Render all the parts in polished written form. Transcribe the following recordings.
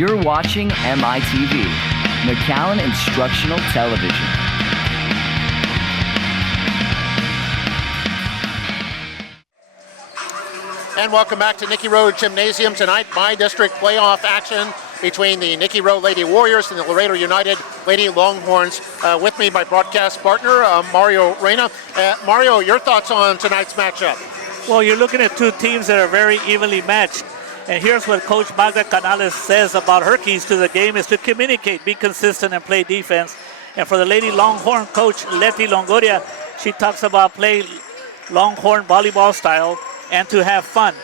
You're watching MITV, McAllen Instructional Television. And welcome back to Nicky Rowe Gymnasium. Tonight, my district playoff action between the Nicky Rowe Lady Warriors and the Laredo United Lady Longhorns. With me, my broadcast partner, Mario Reyna. Mario, your thoughts on tonight's matchup? Well, you're looking at two teams that are very evenly matched. And here's what Coach Magda Canales says about her keys to the game is to communicate, be consistent, and play defense. And for the Lady Longhorn coach, Leti Longoria, she talks about play Longhorn volleyball style and to have fun.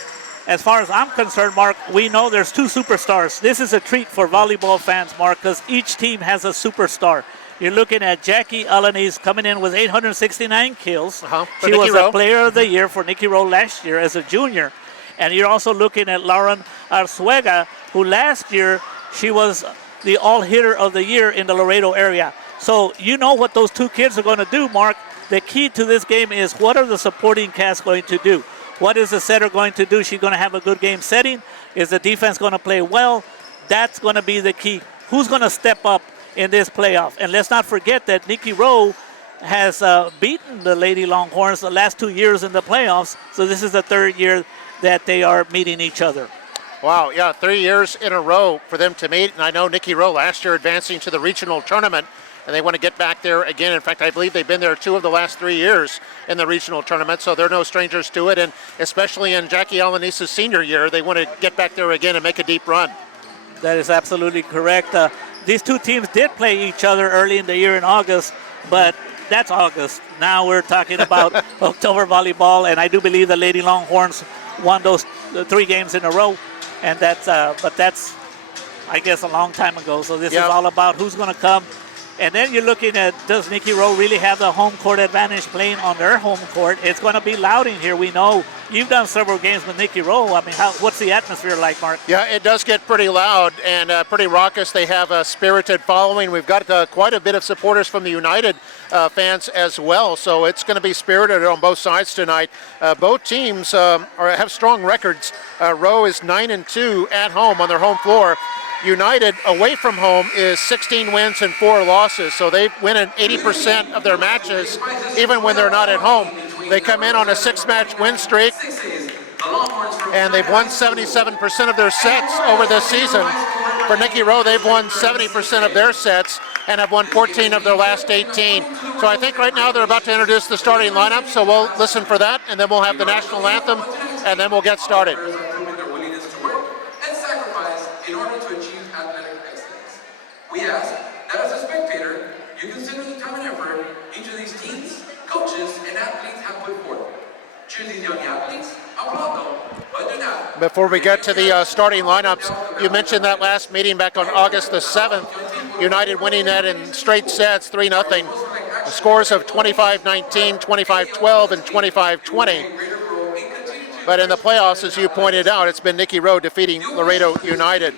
As far as I'm concerned, Mark, we know there's two superstars. This is a treat for volleyball fans, Mark, because each team has a superstar. You're looking at Jackie Alanis coming in with 869 kills. She was a player of the year for Nicky Rowe last year as a junior. And you're also looking at Lauren Arzuega, who last year, she was the all-hitter of the year in the Laredo area. So you know what those two kids are going to do, Mark. The key to this game is what are the supporting cast going to do? What is the setter going to do? She's going to have a good game setting. Is the defense going to play well? That's going to be the key. Who's going to step up in this playoff? And let's not forget that Nicky Rowe has beaten the Lady Longhorns the last 2 years in the playoffs. So this is the third year that they are meeting each other. Wow, yeah, 3 years in a row for them to meet. And I know Nicky Rowe last year advancing to the regional tournament, and they want to get back there again. In fact, I believe they've been there 2 of the last 3 years in the regional tournament, so they're no strangers to it. And especially in Jackie Alanis' senior year, they want to get back there again and make a deep run. That is absolutely correct. These two teams did play each other early in the year in August, but that's August. Now we're talking about October volleyball, and I do believe the Lady Longhorns won those 3 games in a row, and that's I guess a long time ago. So this is all about who's going to come. And then you're looking at, does Nicky Rowe really have the home court advantage playing on their home court? It's going to be loud in here. We know you've done several games with Nicky Rowe. I mean, what's the atmosphere like, Mark? Yeah, it does get pretty loud and pretty raucous. They have a spirited following. We've got quite a bit of supporters from the United fans as well, so it's going to be spirited on both sides tonight. Both teams have strong records. Rowe is 9-2 at home on their home floor. United away from home is 16 wins and 4 losses, so they win in 80% of their matches even when they're not at home. They come in on a 6-match win streak, and they've won 77% of their sets over this season. For Nicky Rowe, they've won 70% of their sets and have won 14 of their last 18. So I think right now they're about to introduce the starting lineup, so we'll listen for that, and then we'll have the national anthem, and then we'll get started. We ask that as a spectator, you consider the time and effort each of these teams, coaches, and athletes have put forth. Choose these young athletes, applaud them, but do not. Before we get to the starting lineups, you mentioned that last meeting back on August the 7th, United winning that in straight sets, 3-0. The scores of 25-19, 25-12, and 25-20. But in the playoffs, as you pointed out, it's been Nicky Rowe defeating Laredo United.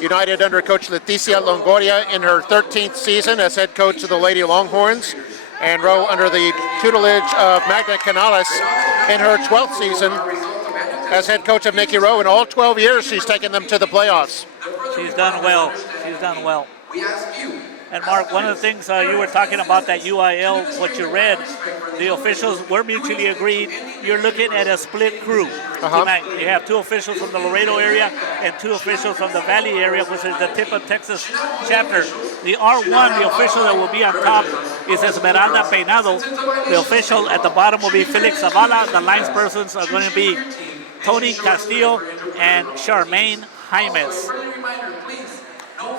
United under Coach Leticia Longoria in her 13th season as head coach of the Lady Longhorns, and Rowe under the tutelage of Magda Canales in her 12th season as head coach of Nicky Rowe. In all 12 years, she's taken them to the playoffs. She's done well. She's done well. We ask you. And Mark, one of the things you were talking about that UIL, what you read, the officials were mutually agreed. You're looking at a split crew tonight. You have 2 officials from the Laredo area and 2 officials from the Valley area, which is the tip of Texas chapter. The R1, the official that will be on top is Esmeralda Peinado. The official at the bottom will be Felix Zavala. The lines persons are going to be Tony Castillo and Charmaine Jaimes.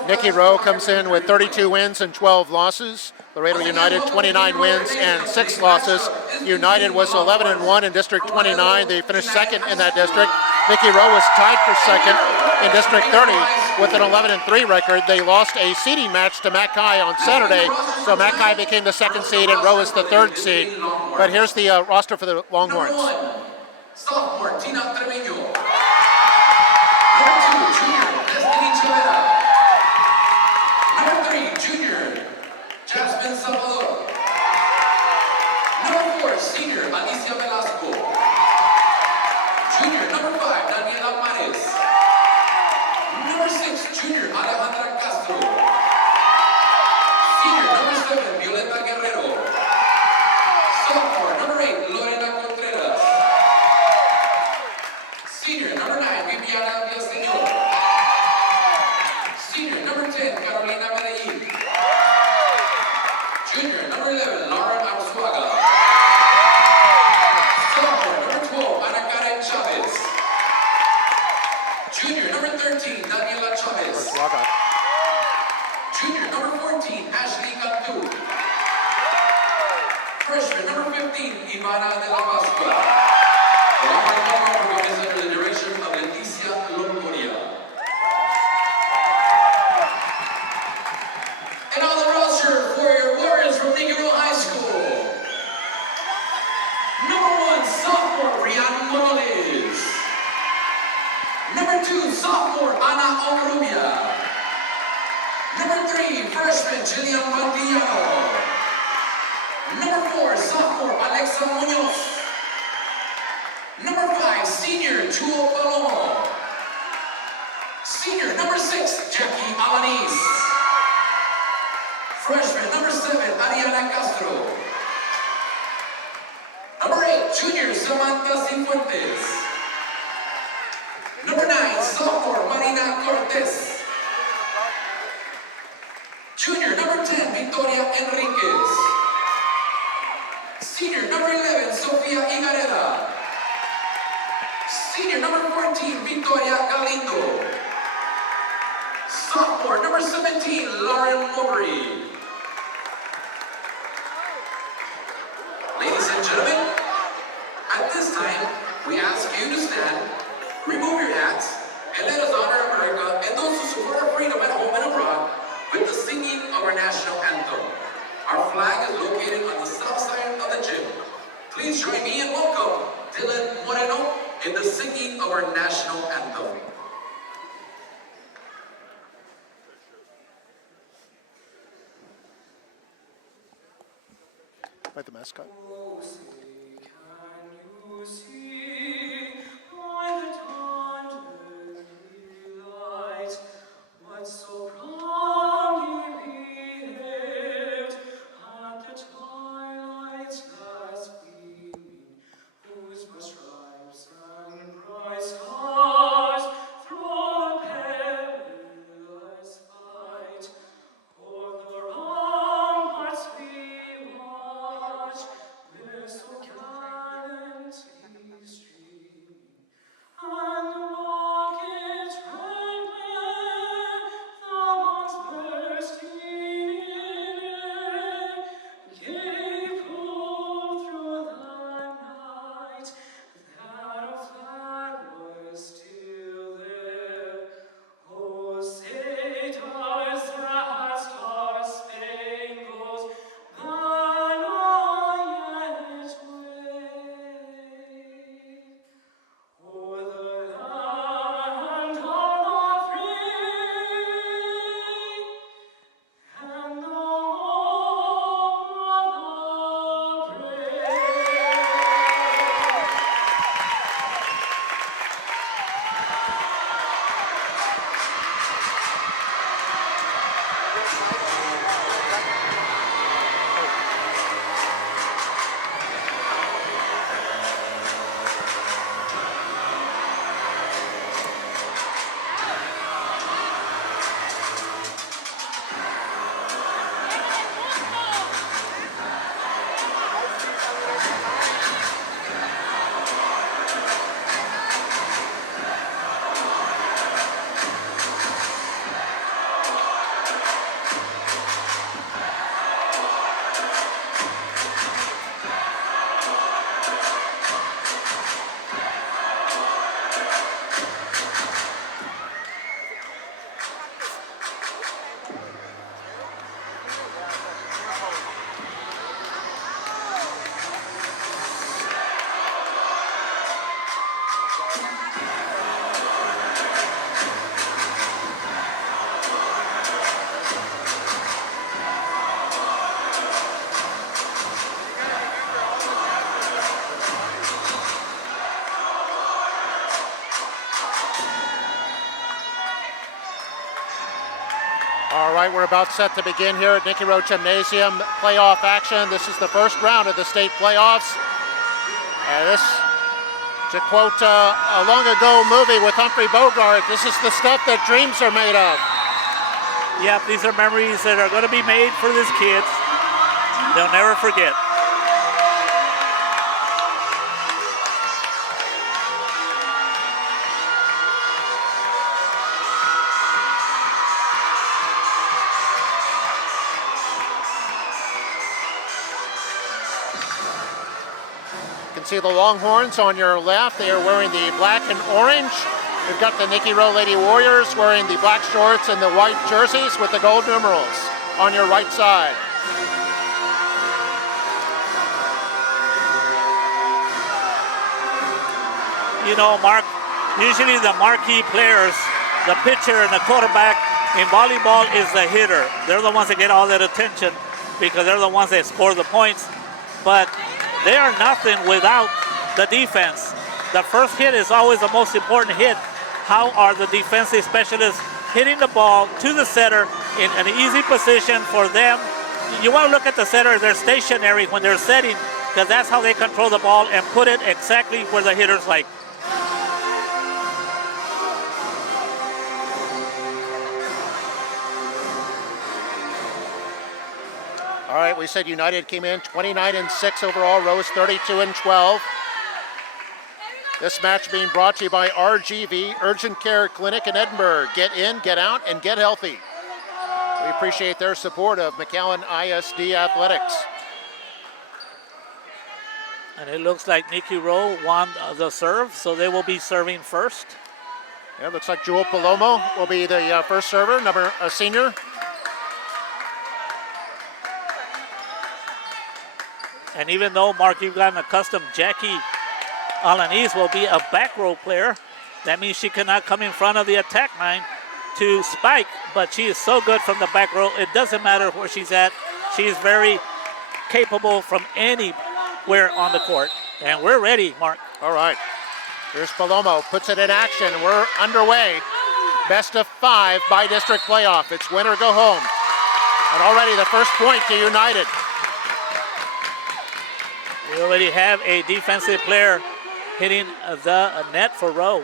Nicky Rowe comes in with 32 wins and 12 losses. Laredo United 29 wins and 6 losses. United was 11-1 in District 29. They finished second in that district. Nicky Rowe was tied for second in District 30 with an 11-3 record. They lost a seeding match to Mackay on Saturday, so Mackay became the 2nd seed and Rowe is the 3rd seed. But here's the roster for the Longhorns. Sophomore Tina Treviño. Number 2, junior Destiny Chavera. Number 3, junior Jasmine Salvador. Number 4, senior Alicia Velasco. Junior number 5, Daniela Mares. Number 15, Ivana de la Pascua. The Lombard Volleyball program is under the direction of Leticia Longoria. And on the roster for your Warriors from Negro High School. Number 1, sophomore, Rian Morales. Number 2, sophomore, Ana Onrubia. Number 3, freshman, Jillian Montillano. Number 4, sophomore, Alexa Munoz. Number 5, senior, Jewel Palomo. Senior, number 6, Jackie Alanis. Freshman, number 7, Ariana Castro. Number 8, junior, Samantha Cifuentes. Number 9, sophomore, Marina Cortez. Junior, number 10, Victoria Enriquez. Senior, number 11, Sofia Igareda. Senior, number 14, Victoria Galindo. Sophomore, number 17, Lauren Mowbray. Ladies and gentlemen, at this time, we ask you to stand, remove your hats, and let us honor America and those who support our freedom at home and abroad with the singing of our national anthem. Our flag is located on the south side of the gym. Please join me and welcome Dylan Moreno in the singing of our national anthem. By the mascot. All right, we're about set to begin here at Nicky Rowe Gymnasium. Playoff action. This is the first round of the state playoffs. This, to quote a long ago movie with Humphrey Bogart, this is the stuff that dreams are made of. Yep, these are memories that are going to be made for these kids. They'll never forget. can see the Longhorns on your left. They are wearing the black and orange. We've got the Nicky Rowe Lady Warriors wearing the black shorts and the white jerseys with the gold numerals on your right side. You know, Mark, usually the marquee players, the pitcher and the quarterback in volleyball is the hitter. They're the ones that get all that attention because they're the ones that score the points. But they are nothing without the defense. The first hit is always the most important hit. How are the defensive specialists hitting the ball to the setter in an easy position for them? You want to look at the setter, they're stationary when they're setting because that's how they control the ball and put it exactly where the hitter's like. All right, we said United came in 29-6 overall. Rowe's 32-12. This match being brought to you by RGV, Urgent Care Clinic in Edinburgh. Get in, get out, and get healthy. We appreciate their support of McAllen ISD Athletics. And it looks like Nicky Rowe won the serve, so they will be serving first. Yeah, it looks like Jewel Palomo will be the first server, a senior. And even though, Mark, you've gotten accustomed, Jackie Alanis will be a back row player. That means she cannot come in front of the attack line to spike, but she is so good from the back row. It doesn't matter where she's at. She is very capable from anywhere on the court. And we're ready, Mark. All right. Here's Palomo, puts it in action. We're underway. Best of 5 by district playoff. It's win or go home. And already the first point to United. We already have a defensive player hitting the net for Rowe.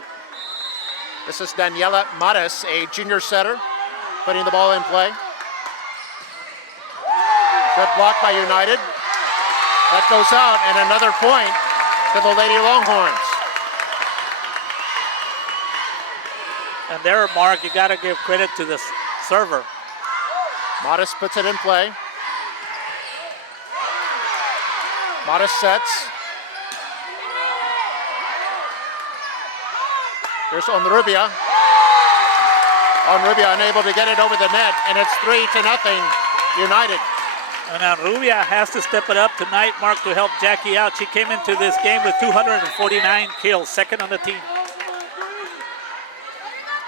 This is Daniela Mares, a junior setter, putting the ball in play. Good block by United. That goes out, and another point to the Lady Longhorns. And there, Mark, you got to give credit to the server. Mares puts it in play. Mares sets. Here's Onrubia. Onrubia unable to get it over the net, and it's 3-0 United. And now Rubia has to step it up tonight, Mark, to help Jackie out. She came into this game with 249 kills, second on the team.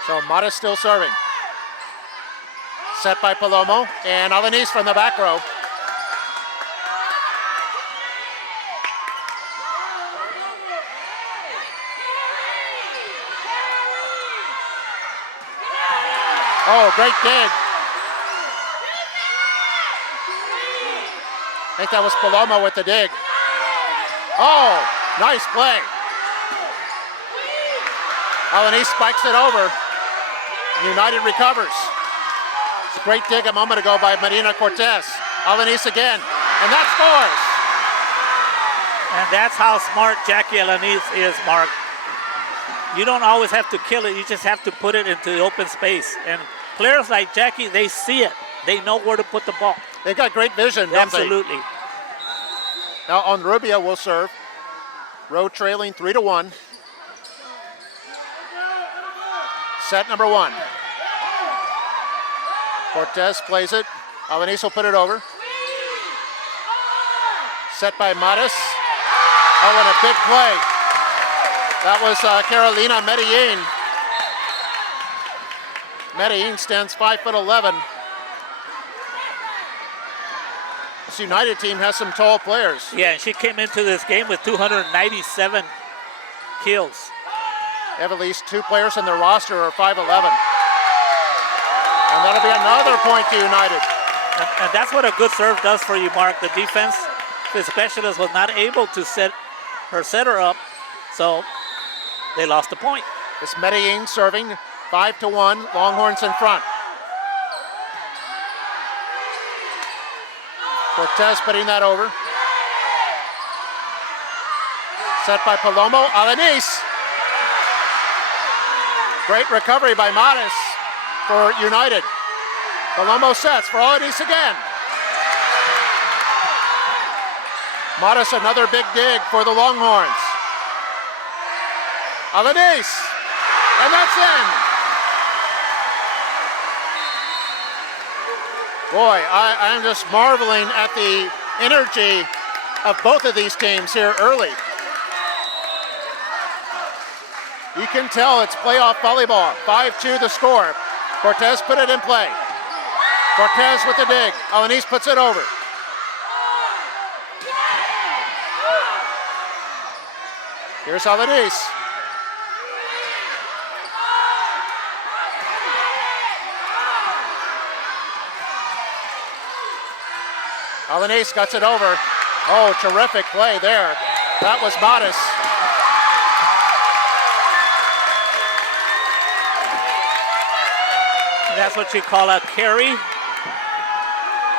So Mares still serving. Set by Palomo, and Alanis from the back row. Oh, great dig. I think that was Palomo with the dig. Oh, nice play. Alanis spikes it over. United recovers. It's a great dig a moment ago by Marina Cortez. Alanis again, and that scores. And that's how smart Jackie Alanis is, Mark. You don't always have to kill it, you just have to put it into the open space. And players like Jackie, they see it. They know where to put the ball. They've got great vision, don't Absolutely. they? Now Onrubia will serve. Rowe trailing 3-1. Set number 1. Cortez plays it. Alanis will put it over. Set by Mares. Oh, and a big play. That was Carolina Medellin. Medellin stands 5'11". This United team has some tall players. Yeah, she came into this game with 297 kills. They have at least 2 players on their roster who are 5'11". And that'll be another point to United. And that's what a good serve does for you, Mark. The defense, the specialist was not able to set her setter up, so they lost the point. This Medellin serving 5-1, Longhorns in front. Cortez putting that over. Set by Palomo, Alanis. Great recovery by Mares for United. Palomo sets for Alanis again. Modest, another big dig for the Longhorns. Alanis, and that's in. Boy, I'm just marveling at the energy of both of these teams here early. You can tell it's playoff volleyball. 5-2 the score. Cortez put it in play. Cortez with the dig. Alanis puts it over. Here's Alanis. Alanis cuts it over. Oh, terrific play there. That was Modest. That's what you call a carry.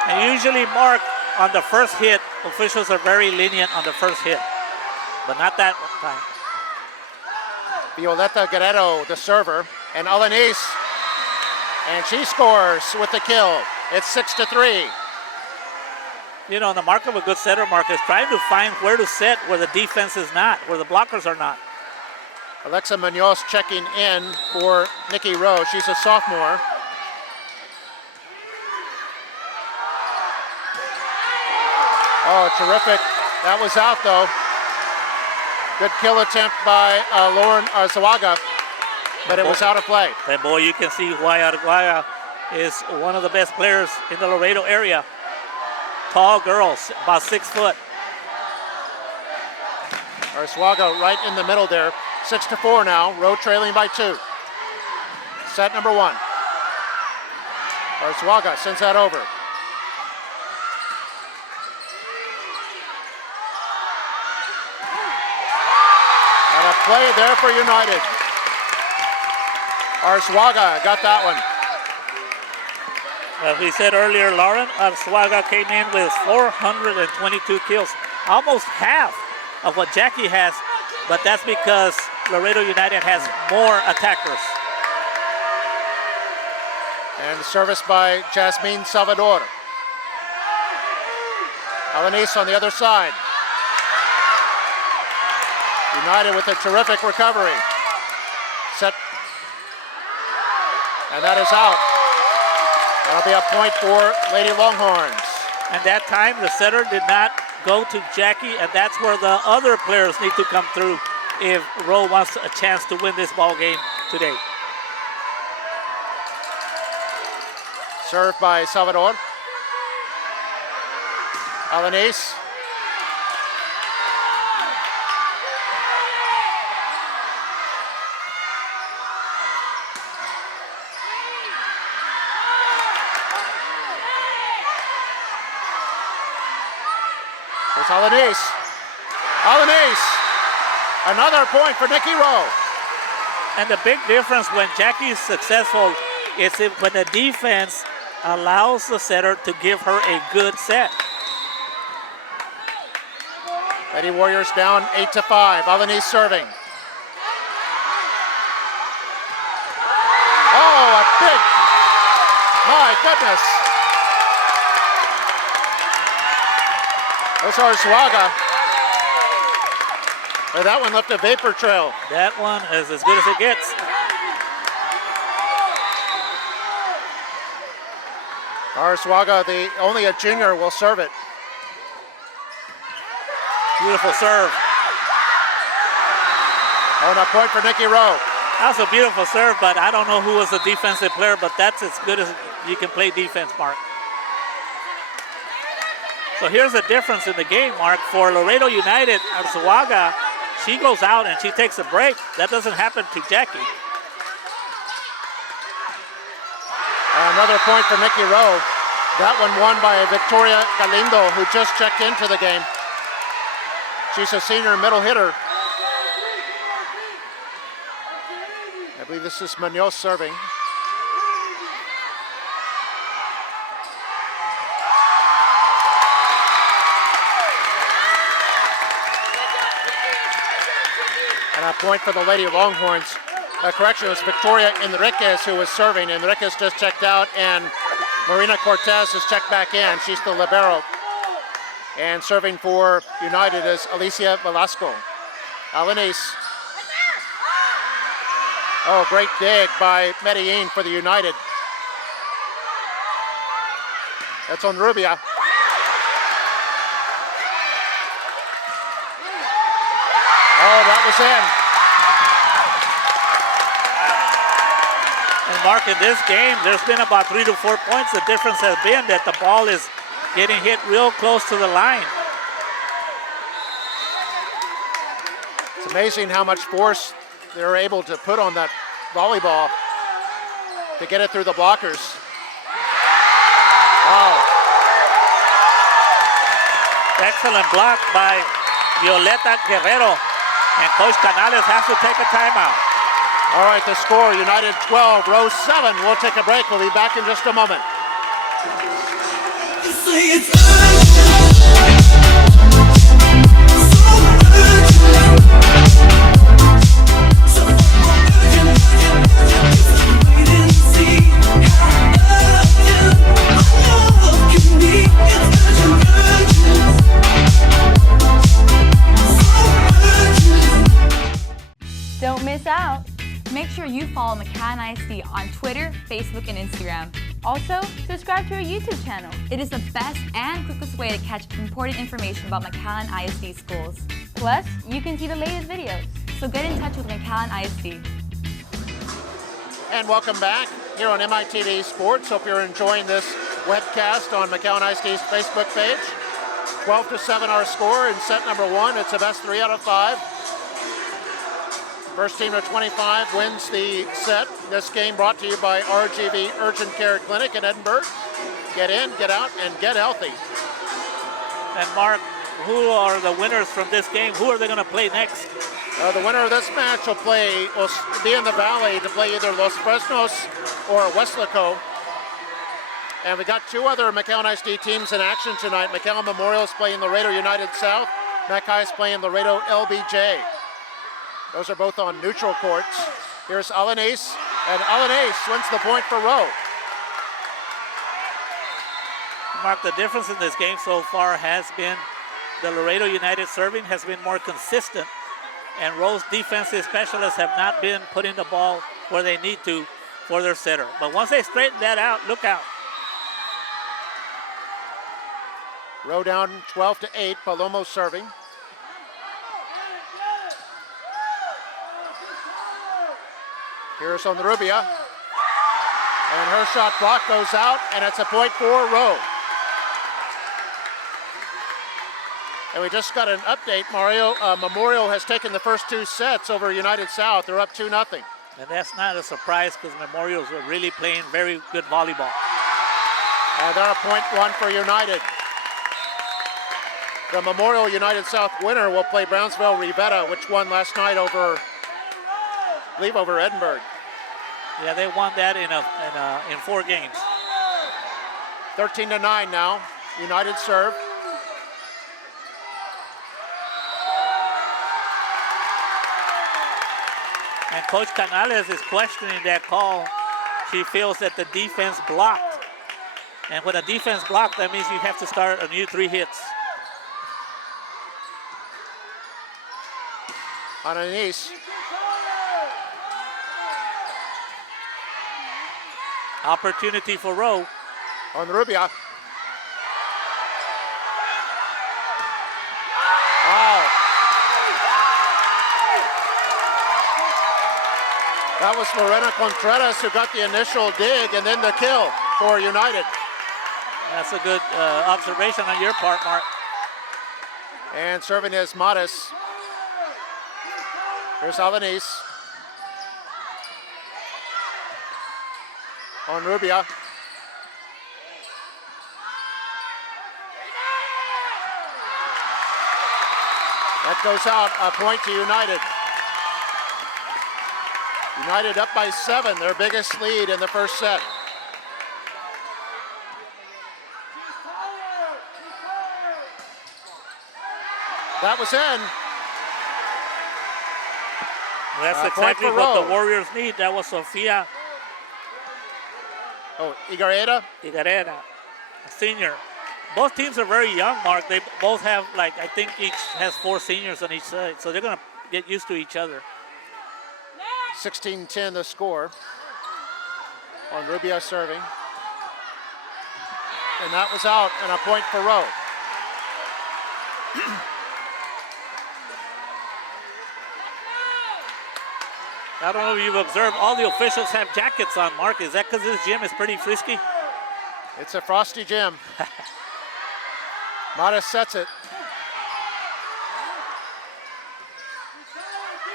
And usually, Mark, on the first hit, officials are very lenient on the first hit, but not that time. Violeta Guerrero, the server, and Alanis, and she scores with the kill. It's 6-3. You know, the mark of a good setter, Mark, is trying to find where to set where the defense is not, where the blockers are not. Alexa Munoz checking in for Nikki Rowe. She's a sophomore. Oh, terrific. That was out, though. Good kill attempt by Lauren Arzuaga, but it was out of play. And boy, you can see why Arzuaga is one of the best players in the Laredo area. Tall girls, about 6 foot. Arzuaga right in the middle there. 6-4 now. Rowe trailing by 2. Set number 1. Arzuaga sends that over. And a play there for United. Arzuaga got that one. As we said earlier, Lauren Arzuaga came in with 422 kills, almost half of what Jackie has, but that's because Laredo United has more attackers. And the service by Jasmine Salvador. Alanis on the other side. United with a terrific recovery. Set. And that is out. That'll be a point for Lady Longhorns. And that time the setter did not go to Jackie, and that's where the other players need to come through if Rowe wants a chance to win this ball game today. Served by Salvador. Alanis. Here's Alanis. Alanis. Another point for Nikki Rowe. And the big difference when Jackie's successful is when the defense allows the setter to give her a good set. Lady Warriors down 8-5. Alanis serving. Oh, a big, my goodness. There's Arzuaga. Well, that one left a vapor trail. That one is as good as it gets. Arzuaga, only a junior, will serve it. Beautiful serve. Oh, and a point for Nikki Rowe. That's a beautiful serve, but I don't know who was the defensive player, but that's as good as you can play defense, Mark. So here's the difference in the game, Mark. For Laredo United, Arzuaga, she goes out and she takes a break. That doesn't happen to Jackie. Another point for Nikki Rowe. That one won by Victoria Galindo, who just checked into the game. She's a senior middle hitter. I believe this is Munoz serving. And a point for the Lady Longhorns. Correction, it was Victoria Enriquez who was serving. Enriquez just checked out, and Marina Cortez has checked back in. She's the libero. And serving for United is Alicia Velasco. Alanis. Oh, great dig by Medellin for the United. That's on Rubia. Oh, that was in. And Mark, in this game, there's been about 3 to 4 points. The difference has been that the ball is getting hit real close to the line. It's amazing how much force they're able to put on that volleyball to get it through the blockers. Wow. Excellent block by Violeta Guerrero. And Coach Canales has to take a timeout. All right, the score, United 12, Rowe 7. We'll take a break. We'll be back in just a moment. Don't miss out. Make sure you follow McAllen ISD on Twitter, Facebook, and Instagram. Also, subscribe to our YouTube channel. It is the best and quickest way to catch important information about McAllen ISD schools. Plus, you can see the latest videos. So get in touch with McAllen ISD. And welcome back here on MITV Sports. Hope you're enjoying this webcast on McAllen ISD's Facebook page. 12-7 our score in set number 1. It's the best 3 out of 5. First team to 25 wins the set. This game brought to you by RGV Urgent Care Clinic in Edinburgh. Get in, get out, and get healthy. And Mark, who are the winners from this game? Who are they going to play next? The winner of this match will be in the Valley to play either Los Fresnos or Westlaco. And we got 2 other McAllen ISD teams in action tonight. McAllen Memorial is playing Laredo United South. McHigh is playing Laredo LBJ. Those are both on neutral courts. Here's Alanis, and Alanis wins the point for Rowe. Mark, the difference in this game so far has been the Laredo United serving has been more consistent, and Rowe's defensive specialists have not been putting the ball where they need to for their setter. But once they straighten that out, look out. Rowe down 12-8, Palomo serving. Here's on the Rubia. And her shot block goes out, and it's a point for Rowe. And we just got an update, Mario. Memorial has taken the first 2 sets over United South. They're up 2-0. And that's not a surprise because Memorials are really playing very good volleyball. And they're a point 1 for United. The Memorial United South winner will play Brownsville Rivera, which won last night over Edinburgh. Yeah, they won that in 4 games. 13-9 now. United serve. And Coach Canales is questioning that call. She feels that the defense blocked. And when a defense blocked, that means you have to start a new 3 hits. Alanis. Opportunity for Rowe. On the Rubia. Wow. That was Lorena Contreras who got the initial dig and then the kill for United. That's a good observation on your part, Mark. And serving is Matas. Here's Alanis. On Rubia. That goes out, a point to United. United up by 7, their biggest lead in the first set. That was in. That's exactly what the Warriors need. That was Sofia. Oh, Igareda? Igareda, a senior. both teams are very young, Mark. They both have, like, I think each has 4 seniors on each side, so they're going to get used to each other. 16-10 the score on Rubio serving. And that was out, and a point for Rowe. I don't know if you've observed, all the officials have jackets on, Mark. Is that because this gym is pretty frisky? It's a frosty gym. Mata sets it.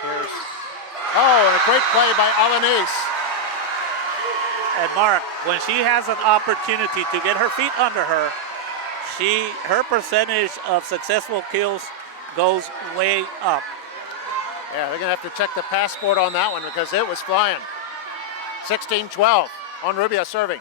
Here's, oh, and a great play by Alanis. And Mark, when she has an opportunity to get her feet under her, her percentage of successful kills goes way up. Yeah, they're gonna have to check the passport on that one because it was flying. 16-12 on Rubio serving.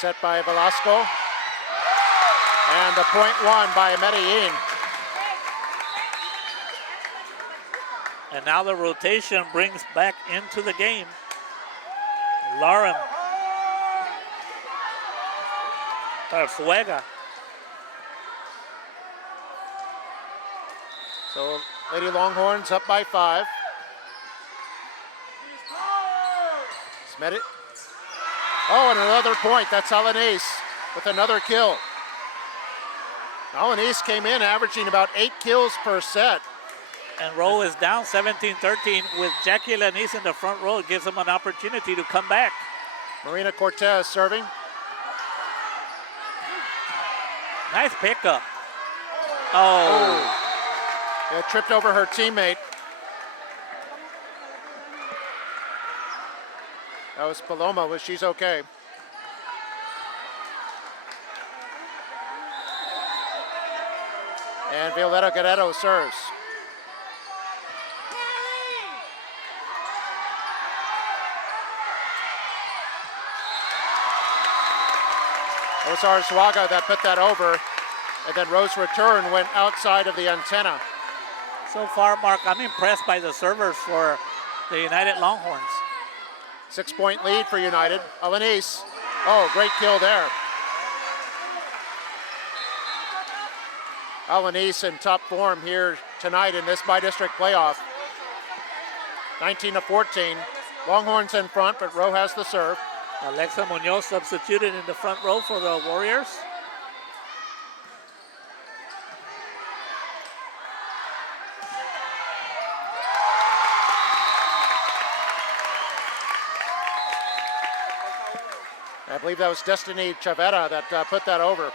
Set by Velasco. And the point won by Medellin. And now the rotation brings back into the game Lauren Arzuega. So Lady Longhorns up by 5. Smet it. Oh, and another point. That's Alanis with another kill. Alanis came in averaging about 8 kills per set. And Rowe is down 17-13 with Jackie Alanis in the front row. It gives them an opportunity to come back. Marina Cortez serving. Nice pickup. Oh. Yeah, tripped over her teammate. That was Paloma, but she's okay. And Violeta Guerrero serves. It was Arzuaga that put that over, and then Rowe's return went outside of the antenna. So far, Mark, I'm impressed by the servers for the United Longhorns. 6-point lead for United. Alanis. Oh, great kill there. Alanis in top form here tonight in this bi-district playoff. 19-14. Longhorns in front, but Rowe has the serve. Alexa Munoz substituted in the front row for the Warriors. I believe that was Destiny Chavera that put that over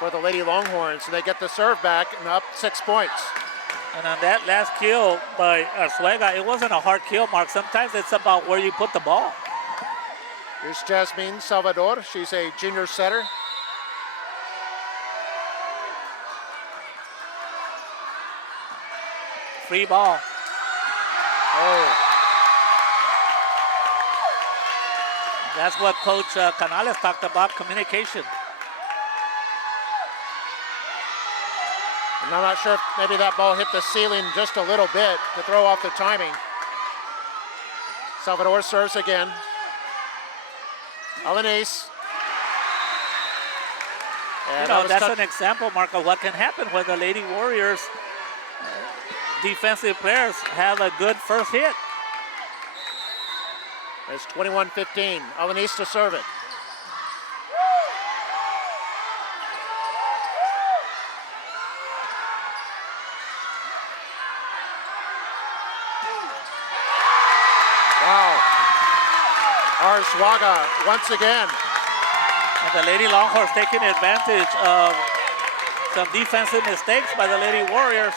for the Lady Longhorns, and they get the serve back and up 6 points. And on that last kill by Arzuaga, it wasn't a hard kill, Mark. Sometimes it's about where you put the ball. Here's Jasmine Salvador. She's a junior setter. Free ball. Oh. That's what Coach Canales talked about, communication. And I'm not sure if maybe that ball hit the ceiling just a little bit to throw off the timing. Salvador serves again. Alanis. You know, that's an example, Mark, of what can happen when the Lady Warriors defensive players have a good first hit. It's 21-15. Alanis to serve it. Wow. Arzuaga once again. And the Lady Longhorns taking advantage of some defensive mistakes by the Lady Warriors.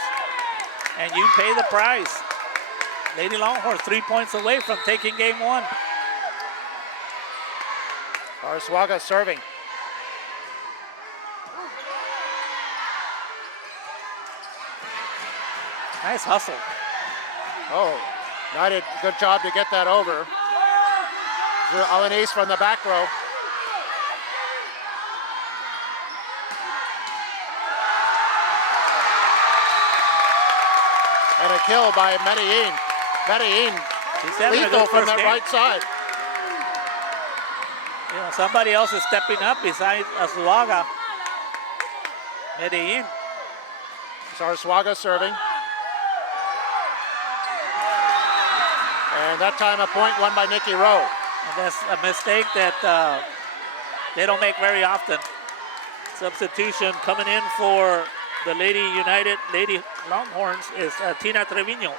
And you pay the price. Lady Longhorns 3 points away from taking game 1. Arzuaga serving. Nice hustle. Oh, United, good job to get that over. Alanis from the back row. And a kill by Medellin. Medellin He's having a lethal good from first that game. right side. You know, somebody else is stepping up besides Azuaga. Medellin. Saraswaga serving. And that time a point won by Nikki Rowe. And that's a mistake that they don't make very often. Substitution coming in for the Lady Longhorns is Tina Trevino.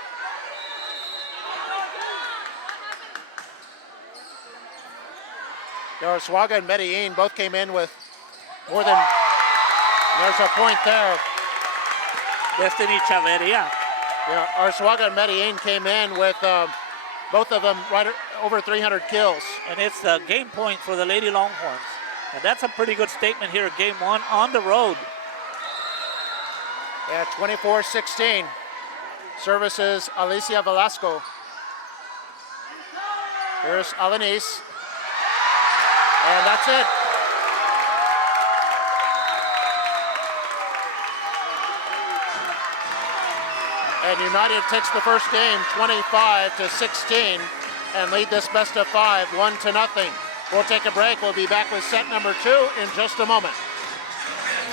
Saraswaga and Medellin both came in with more than, there's a point there. Destiny Chaveria. Yeah, Arzuaga and Medellin came in with both of them right over 300 kills. And it's a game point for the Lady Longhorns. And that's a pretty good statement here, game one on the road. Yeah, 24-16. Services Alicia Velasco. Here's Alanis. And that's it. And United takes the first game 25-16 and lead this best of 5, 1-0. We'll take a break. We'll be back with set number 2 in just a moment.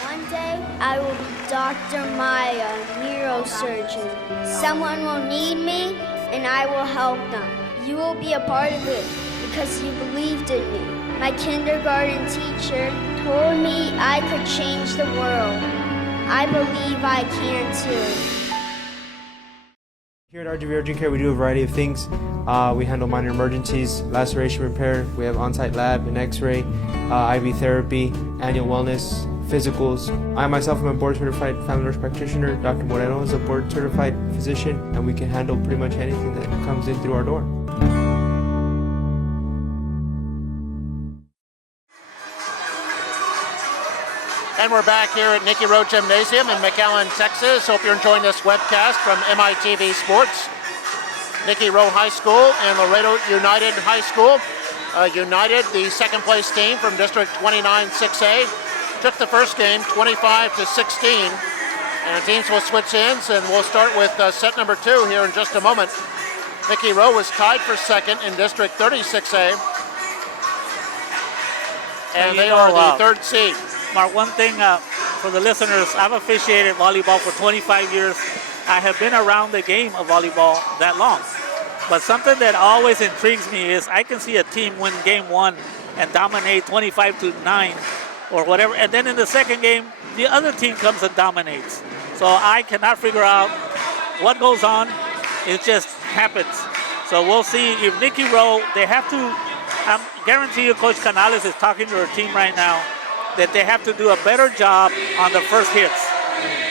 One day, I will be Dr. Maya, neurosurgeon. Someone will need me, and I will help them. You will be a part of it because you believed in me. My kindergarten teacher told me I could change the world. I believe I can too. Here at RGV Urgent Care, we do a variety of things. We handle minor emergencies, laceration repair. We have on-site lab and x-ray, IV therapy, annual wellness, physicals. I myself am a board-certified family nurse practitioner. Dr. Moreno is a board-certified physician, and we can handle pretty much anything that comes in through our door. And we're back here at Nicky Rowe Gymnasium in McAllen, Texas. Hope you're enjoying this webcast from MITV Sports. Nicky Rowe High School and Laredo United High School. United, the second place team from District 29 6A, took the first game 25-16. And teams will switch ends, and we'll start with set number 2 here in just a moment. Nicky Rowe was tied for second in District 36A. And they are the third seed. Mark, one thing for the listeners, I've officiated volleyball for 25 years. I have been around the game of volleyball that long. But something that always intrigues me is I can see a team win game 1 and dominate 25-9 or whatever. And then in the second game, the other team comes and dominates. So I cannot figure out what goes on. It just happens. So we'll see if Nicky Rowe, they have to, I guarantee you Coach Canales is talking to her team right now, that they have to do a better job on the first hits.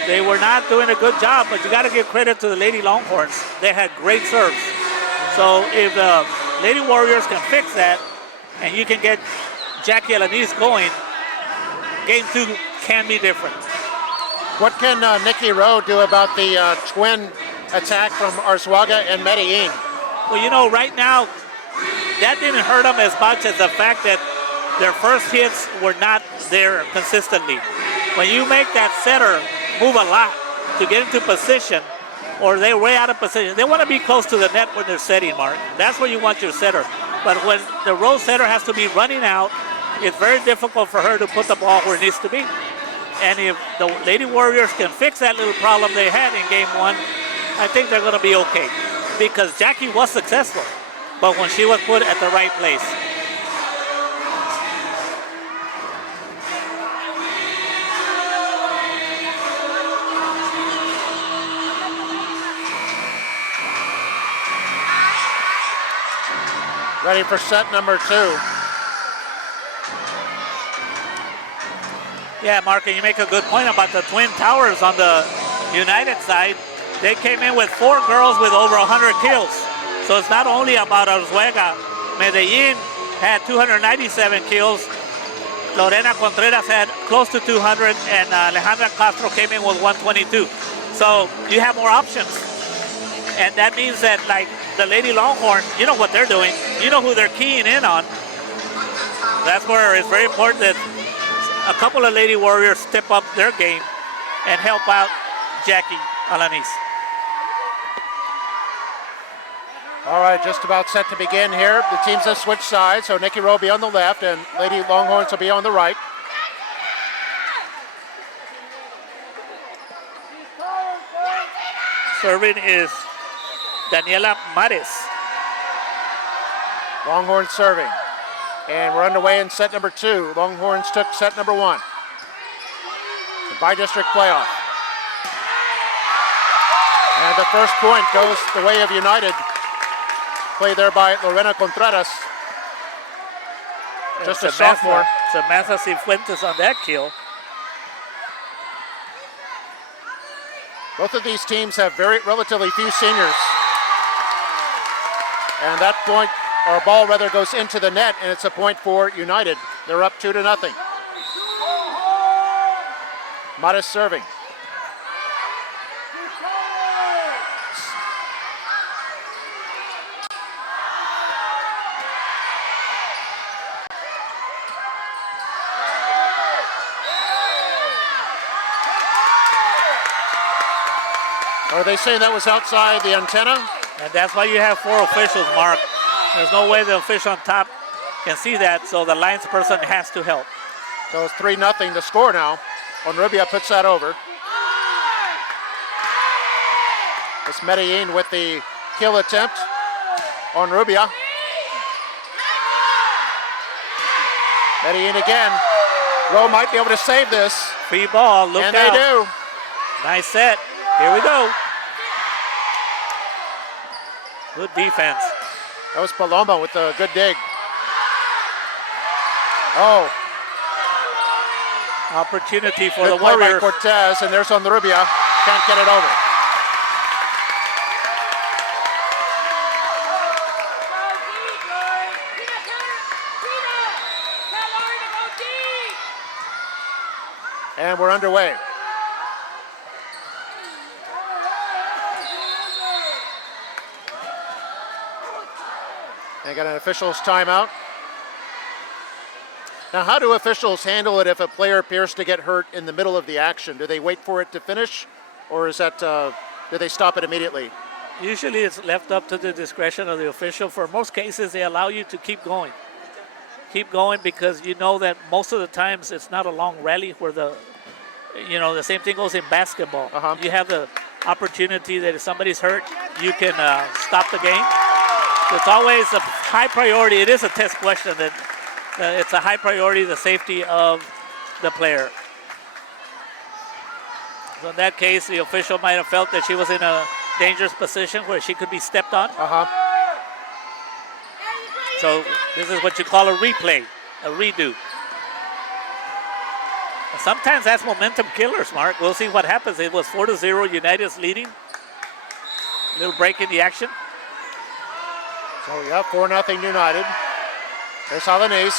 They were not doing a good job, but you got to give credit to the Lady Longhorns. They had great serves. So if the Lady Warriors can fix that, and you can get Jackie Alanis going, game 2 can be different. What can Nicky Rowe do about the twin attack from Arzuaga and Medellin? Well, you know, right now, that didn't hurt them as much as the fact that their first hits were not there consistently. When you make that setter move a lot to get into position, or they're way out of position, they want to be close to the net when they're setting, Mark. That's where you want your setter. But when the Rowe setter has to be running out, it's very difficult for her to put the ball where it needs to be. And if the Lady Warriors can fix that little problem they had in game 1, I think they're going to be okay. Because Jackie was successful, but when she was put at the right place. Ready for set number 2. Yeah, Mark, and you make a good point about the Twin Towers on the United side. They came in with 4 girls with over 100 kills. So it's not only about Arzuaga. Medellin had 297 kills. Lorena Contreras had close to 200, and Alejandra Castro came in with 122. So you have more options. And that means that, like, the Lady Longhorn, you know what they're doing. You know who they're keying in on. That's where it's very important that a couple of Lady Warriors step up their game and help out Jackie Alanis. All right, just about set to begin here. The teams have switched sides, so Nikki Rowe will be on the left and Lady Longhorns will be on the right. Serving is Daniela Mares. Longhorns serving. And we're underway in set number 2. Longhorns took set number 1. The bi-district playoff. And the first point goes the way of United. Play there by Lorena Contreras. Just a sophomore. Samantha Cifuentes on that kill. Both of these teams have relatively few seniors. And that point, or ball rather, goes into the net, and it's a point for United. They're up 2-0. Maris serving. Are they saying that was outside the antenna? And that's why you have 4 officials, Mark. There's no way the official on top can see that, so the lines person has to help. So it's 3-0 the score now. Onrubia puts that over. It's Medellin with the kill attempt. Onrubia. Medellin again. Rowe might be able to save this. Free ball, look out. And they do. Nice set. Here we go. Good defense. That was Paloma with a good dig. Oh. Opportunity for Good the play by Warriors. Cortez, and there's Onrubia. Can't get it over. And we're underway. They got an official's timeout. Now, how do officials handle it if a player appears to get hurt in the middle of the action? Do they wait for it to finish, or is that do they stop it immediately? Usually it's left up to the discretion of the official. For most cases, they allow you to keep going. Keep going because you know that most of the times it's not a long rally where the same thing goes in basketball. You have the opportunity that if somebody's hurt, you can stop the game. So it's always a high priority. It is a test question that it's a high priority, the safety of the player. So in that case, the official might have felt that she was in a dangerous position where she could be stepped on. So this is what you call a replay, a redo. And sometimes that's momentum killers, Mark. We'll see what happens. It was 4-0, United's leading. A little break in the action. So we got 4-0 United. There's Alanis.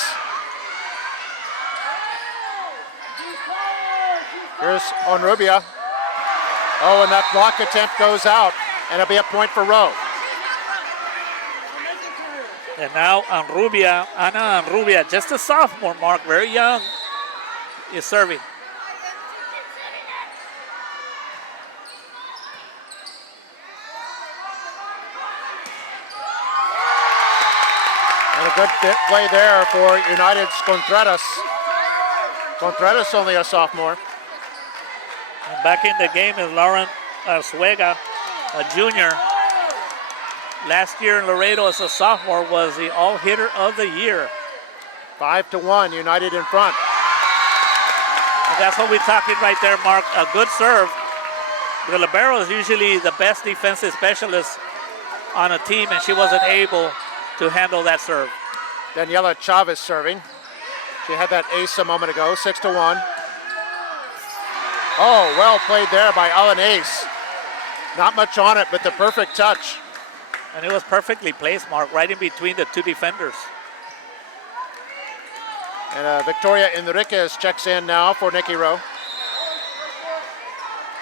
Here's Onrubia. Oh, and that block attempt goes out, and it'll be a point for Rowe. And now Ana Onrubia, just a sophomore, Mark, very young, is serving. And a good play there for United's Contreras. Contreras only a sophomore. And back in the game is Lauren Suega, a junior. Last year in Laredo as a sophomore was the all-hitter of the year. 5-1, United in front. And that's what we're talking right there, Mark. A good serve. The libero is usually the best defensive specialist on a team, and she wasn't able to handle that serve. Daniela Chavez serving. She had that ace a moment ago, 6-1. Oh, well played there by Alan Ace. Not much on it, but the perfect touch. And it was perfectly placed, Mark, right in between the two defenders. And Victoria Enriquez checks in now for Nikki Rowe.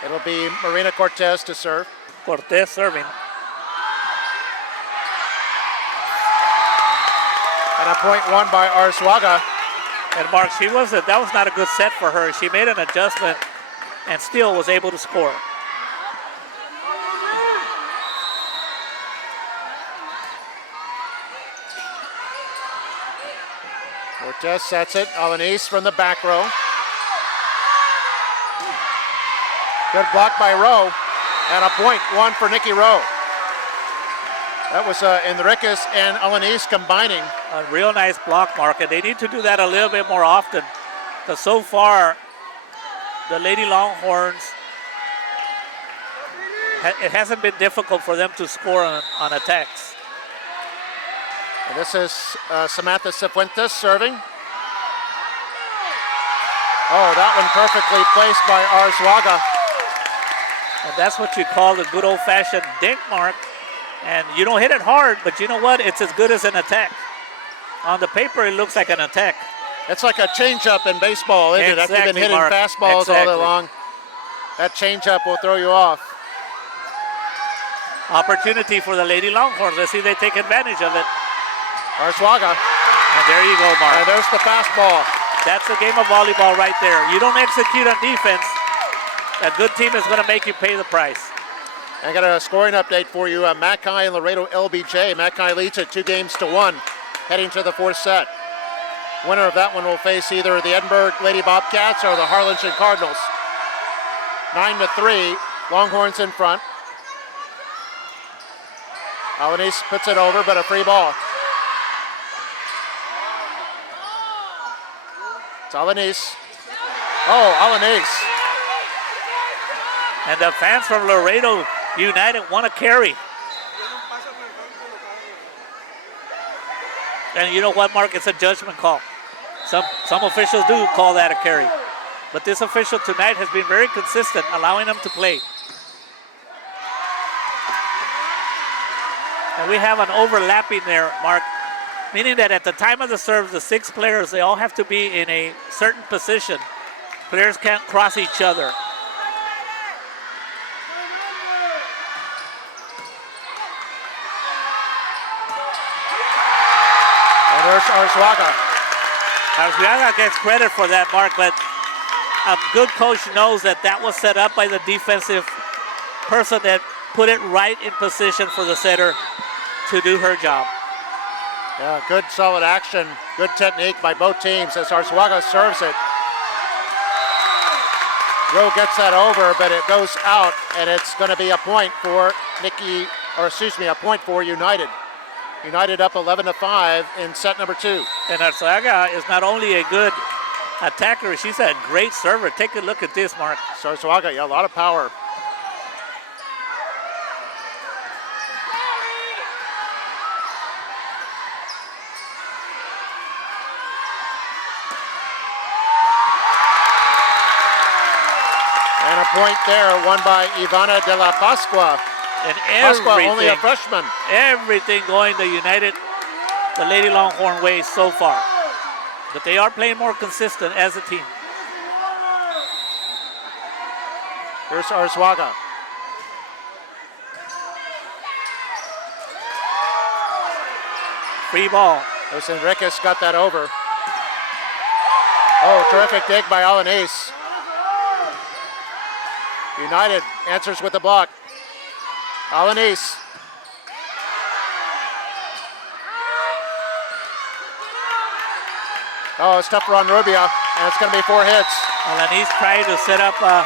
It'll be Marina Cortez to serve. Cortez serving. And a point won by Arzuaga. And Mark, that was not a good set for her. She made an adjustment and still was able to score. Cortez sets it. Alanis from the back row. Good block by Rowe. And a point, one for Nikki Rowe. That was Enriquez and Alanis combining. A real nice block, Mark, and they need to do that a little bit more often. Because so far, the Lady Longhorns, it hasn't been difficult for them to score on attacks. And this is Samantha Cifuentes serving. Oh, that one perfectly placed by Arzuaga. And that's what you call the good old-fashioned dink, Mark. And you don't hit it hard, but you know what? It's as good as an attack. On the paper, it looks like an attack. It's like a changeup in baseball, isn't it? After you've been hitting Mark. fastballs all day long, that changeup will throw you off. Opportunity for the Lady Longhorns. Let's see if they take advantage of it. Arzuaga. And there you go, Mark. And there's the fastball. That's a game of volleyball right there. You don't execute on defense, a good team is going to make you pay the price. I got a scoring update for you. McAllen and Laredo LBJ. McAllen leads at 2-1, heading to the fourth set. Winner of that one will face either the Edinburgh Lady Bobcats or the Harlingen Cardinals. 9-3, Longhorns in front. Alanis puts it over, but a free ball. It's Alanis. Oh, Alanis. And the fans from Laredo United want to carry. And you know what, Mark? It's a judgment call. Some officials do call that a carry. But this official tonight has been very consistent, allowing them to play. And we have an overlapping there, Mark, meaning that at the time of the serve, the 6 players, they all have to be in a certain position. Players can't cross each other. And there's Arzuaga. Arzuaga gets credit for that, Mark, but a good coach knows that that was set up by the defensive person that put it right in position for the setter to do her job. Yeah, good solid action, good technique by both teams as Arzuaga serves it. Rowe gets that over, but it goes out, and it's going to be a point for a point for United. United up 11-5 in set number 2. And Arzuaga is not only a good attacker, she's a great server. Take a look at this, Mark. So Arzuaga, yeah, a lot of power. And a point there, won by Ivana de la Pascua. And Pascua, only a freshman. Everything going the United, the Lady Longhorn way so far. But they are playing more consistent as a team. Here's Arzuaga. Free ball. There's Enriquez, got that over. Oh, terrific dig by Alanis. United answers with the block. Alanis. Oh, it's tough on Rubia, and it's going to be 4 hits. Alanis tried to set up on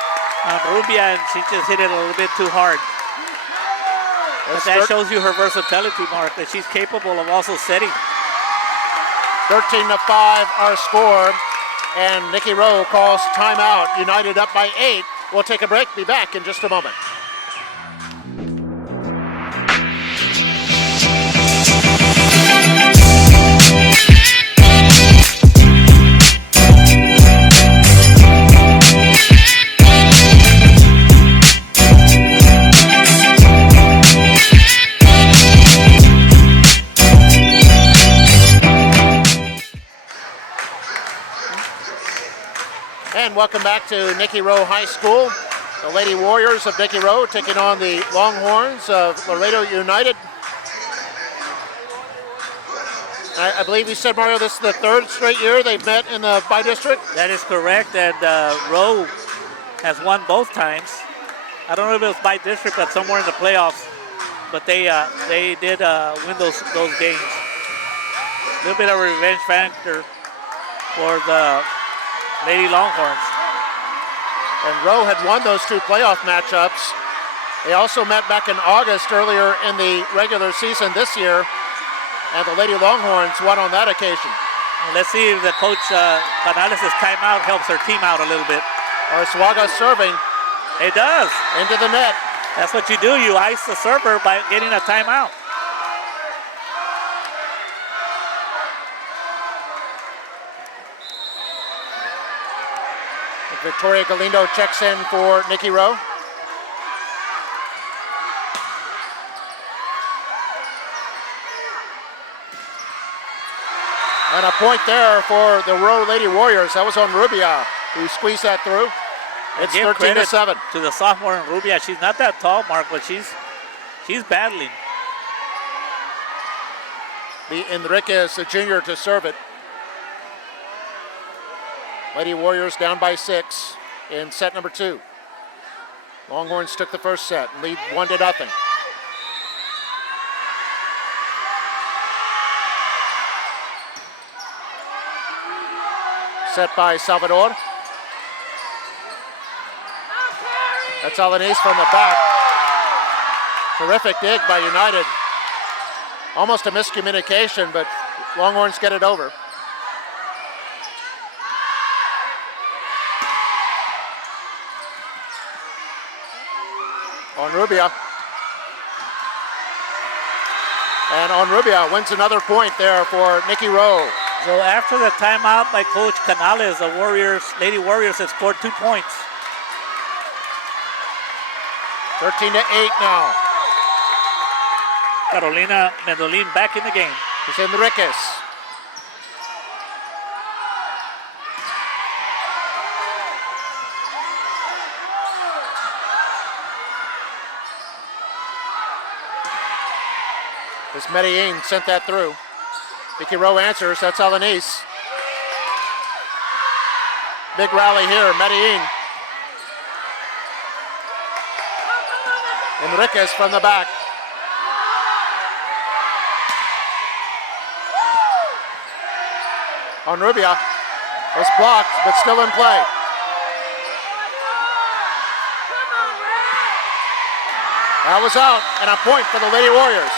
Rubia, and she just hit it a little bit too hard. But that shows you her versatility, Mark, that she's capable of also setting. 13-5 our score, and Nikki Rowe calls timeout. United up by 8. We'll take a break, be back in just a moment. And welcome back to Nikki Rowe High School. The Lady Warriors of Nikki Rowe taking on the Longhorns of Laredo United. I believe you said, Mario, this is the 3rd straight year they've met in the bi-district? That is correct, and Rowe has won both times. I don't know if it was bi-district, but somewhere in the playoffs. But they did win those games. A little bit of a revenge factor for the Lady Longhorns. And Rowe had won those two playoff matchups. They also met back in August earlier in the regular season this year, and the Lady Longhorns won on that occasion. Let's see if the coach Canales' timeout helps her team out a little bit. Arzuaga serving. It does. Into the net. That's what you do. You ice the server by getting a timeout. Victoria Galindo checks in for Nikki Rowe. And a point there for the Rowe Lady Warriors. That was on Rubia, who squeezed that through. It's 13-7. To the sophomore in Rubia. She's not that tall, Mark, but she's battling. The Enriquez, the junior, to serve it. Lady Warriors down by 6 in set number 2. Longhorns took the first set and lead 1-0. Set by Salvador. That's Alanis from the back. Terrific dig by United. Almost a miscommunication, but Longhorns get it over. On Rubia. And on Rubia wins another point there for Nikki Rowe. So after the timeout by Coach Canales, the Lady Warriors have scored 2 points. 13-8 now. Carolina Medellin back in the game. It's Enriquez. As Medellin sent that through. Nikki Rowe answers, that's Alanis. Big rally here, Medellin. Enriquez from the back. On Rubia, was blocked, but still in play. That was out, and a point for the Lady Warriors.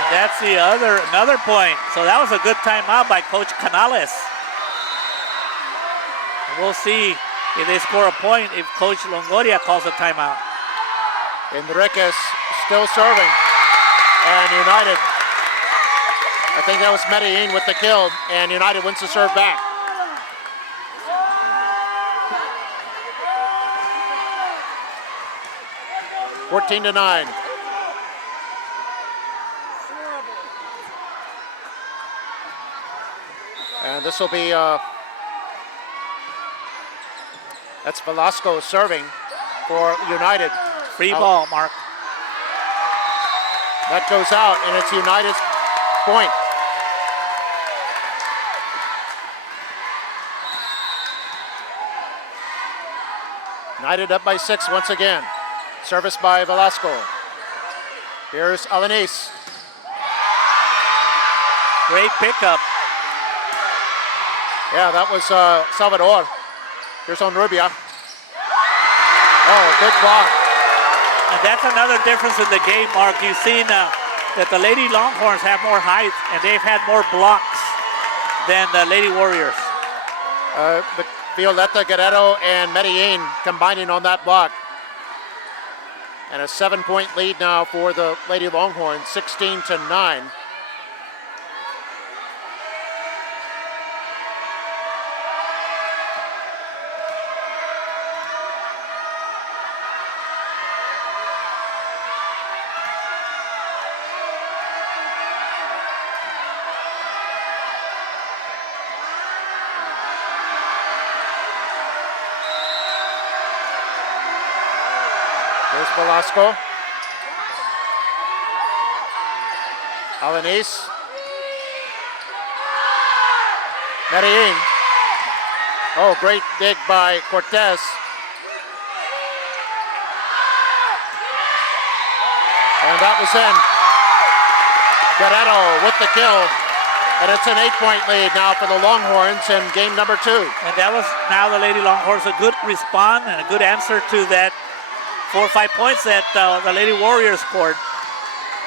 And that's another point. So that was a good timeout by Coach Canales. And we'll see if they score a point if Coach Longoria calls a timeout. Enriquez still serving, and United, I think that was Medellin with the kill, and United wins the serve back. (14-9). And this will be, that's Velasco serving for United. Free ball, Mark. That goes out, and it's United's point. United up by 6 once again. Service by Velasco. Here's Alanis. Great pickup. Yeah, that was Salvador. Here's on Rubia. Oh, good block. And that's another difference in the game, Mark. You've seen that the Lady Longhorns have more height, and they've had more blocks than the Lady Warriors. The Violeta Guerrero and Medellin combining on that block. And a 7-point lead now for the Lady Longhorns, 16-9. Here's Velasco. Alanis. Medellin. Oh, great dig by Cortez. And that was in. Guerrero with the kill. And it's an 8-point lead now for the Longhorns in game number 2. And that was now the Lady Longhorns a good response and a good answer to that 4 or 5 points that the Lady Warriors scored.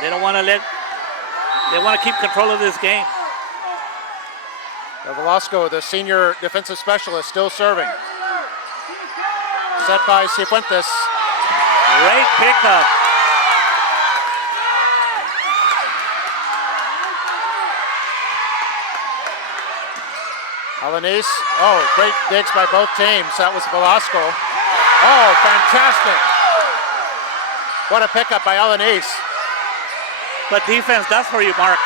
They don't want to they want to keep control of this game. Velasco, the senior defensive specialist, still serving. Set by Cifuentes. Great pickup. Alanis, great digs by both teams. That was Velasco. Oh, fantastic. What a pickup by Alanis. But defense does for you, Mark.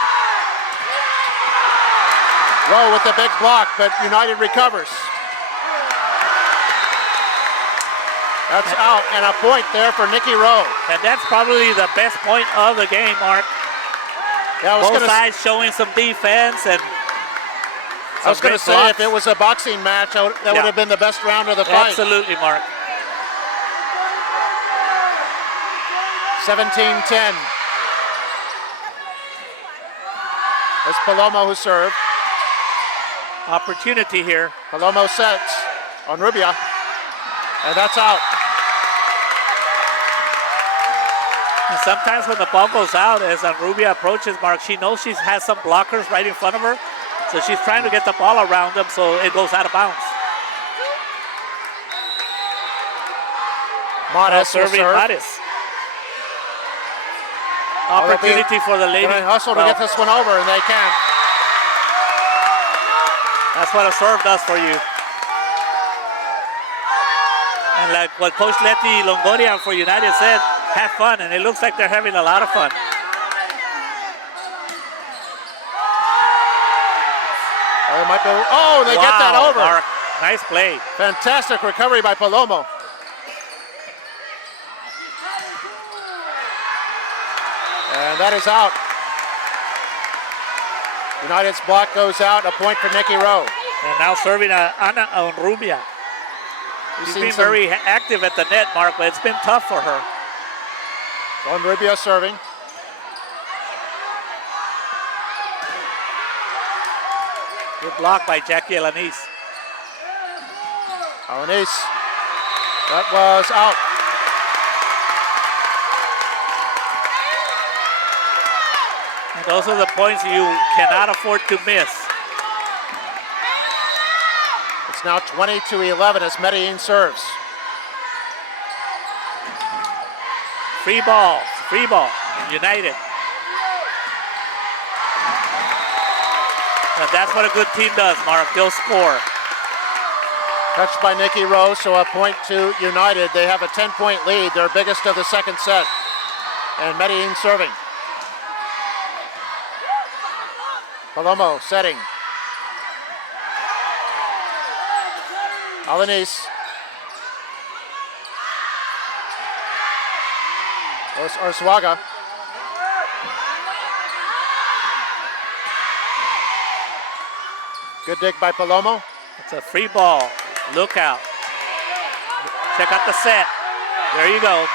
Rowe with the big block, but United recovers. That's out, and a point there for Nikki Rowe. And that's probably the best point of the game, Mark. Yeah, both sides showing some defense and I was going to say, if it was a boxing match, that would have been the best round of the fight. Absolutely, Mark. 17-10. It's Palomo who served. Opportunity here. Palomo sets on Rubia, and that's out. And sometimes when the ball goes out, as Rubia approaches, Mark, she knows she has some blockers right in front of her. So she's trying to get the ball around them so it goes out of bounds. Modest serving Modest. Opportunity for the lady. They hustle to get this one over, and they can't. That's what a serve does for you. And like what Coach Letty Longoria for United said, have fun, and it looks like they're having a lot of fun. They get that over. Mark, nice play. Fantastic recovery by Palomo. And that is out. United's block goes out, a point for Nikki Rowe. And now serving Ana Rubia. She's been very active at the net, Mark, but it's been tough for her. Rubia serving. Good block by Jackie Alanis. Alanis. That was out. And those are the points you cannot afford to miss. It's now 20-11 as Medellin serves. Free ball, United. And that's what a good team does, Mark. They'll score. Touched by Nikki Rowe, so a point to United. They have a 10-point lead, their biggest of the second set. And Medellin serving. Palomo setting. Alanis. Arzuaga. Good dig by Palomo. It's a free ball. Look out. Check out the set. There you go.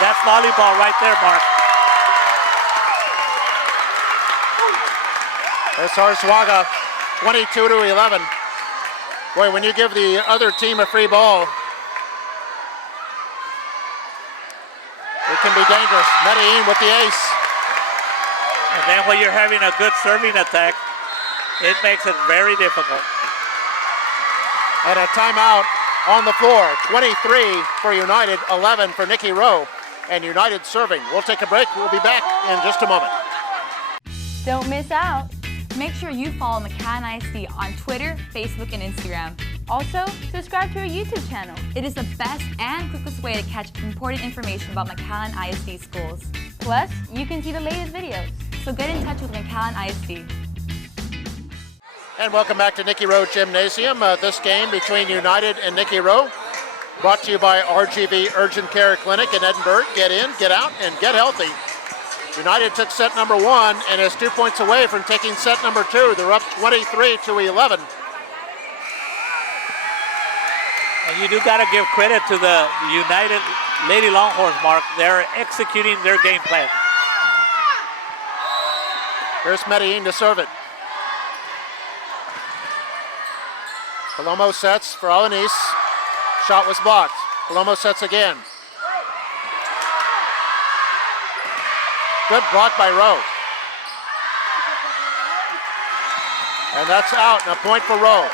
That's volleyball right there, Mark. It's Arzuaga, 22-11. Boy, when you give the other team a free ball, it can be dangerous. Medellin with the ace. And then when you're having a good serving attack, it makes it very difficult. And a timeout on the floor. 23 for United, 11 for Nikki Rowe. And United serving. We'll take a break. We'll be back in just a moment. Don't miss out. Make sure you follow McAllen ISD on Twitter, Facebook, and Instagram. Also, subscribe to our YouTube channel. It is the best and quickest way to catch important information about McAllen ISD schools. Plus, you can see the latest videos. So get in touch with McAllen ISD. And welcome back to Nikki Rowe Gymnasium. This game between United and Nikki Rowe, brought to you by RGV Urgent Care Clinic in Edinburgh. Get in, get out, and get healthy. United took set number 1 and is 2 points away from taking set number 2. They're up 23-11. And you do got to give credit to the United Lady Longhorns, Mark. They're executing their game plan. Here's Medellin to serve it. Palomo sets for Alanis. Shot was blocked. Palomo sets again. Good block by Rowe. And that's out, and a point for Rowe.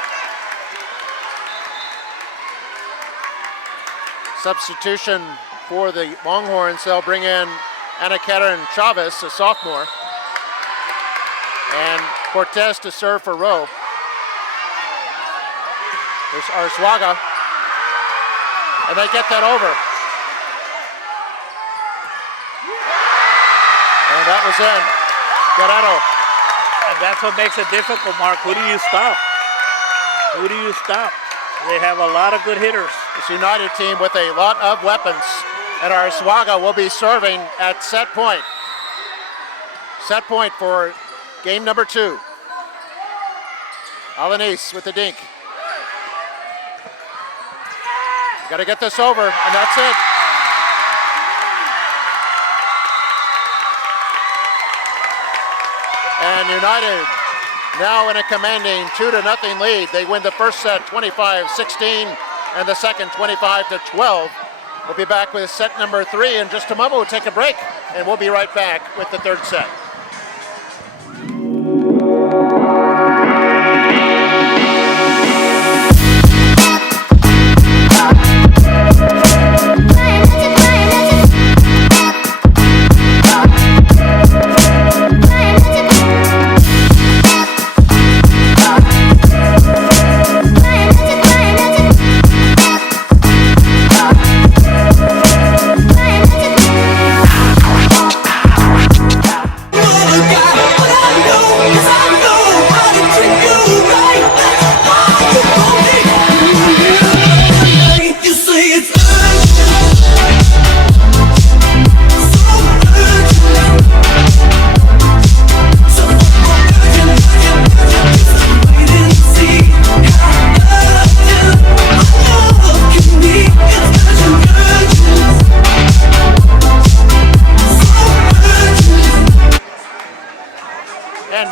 Substitution for the Longhorns. They'll bring in Ana Karen Chavez, a sophomore. And Cortez to serve for Rowe. There's Arzuaga. And they get that over. And that was in. Guerrero. And that's what makes it difficult, Mark. Who do you stop? Who do you stop? They have a lot of good hitters. This United team with a lot of weapons. And Arzuaga will be serving at set point. Set point for game number 2. Alanis with the dink. Got to get this over, and that's it. And United now in a commanding 2-0 lead. They win the first set 25-16 and the second 25-12. We'll be back with set number 3 in just a moment. We'll take a break, and we'll be right back with the third set.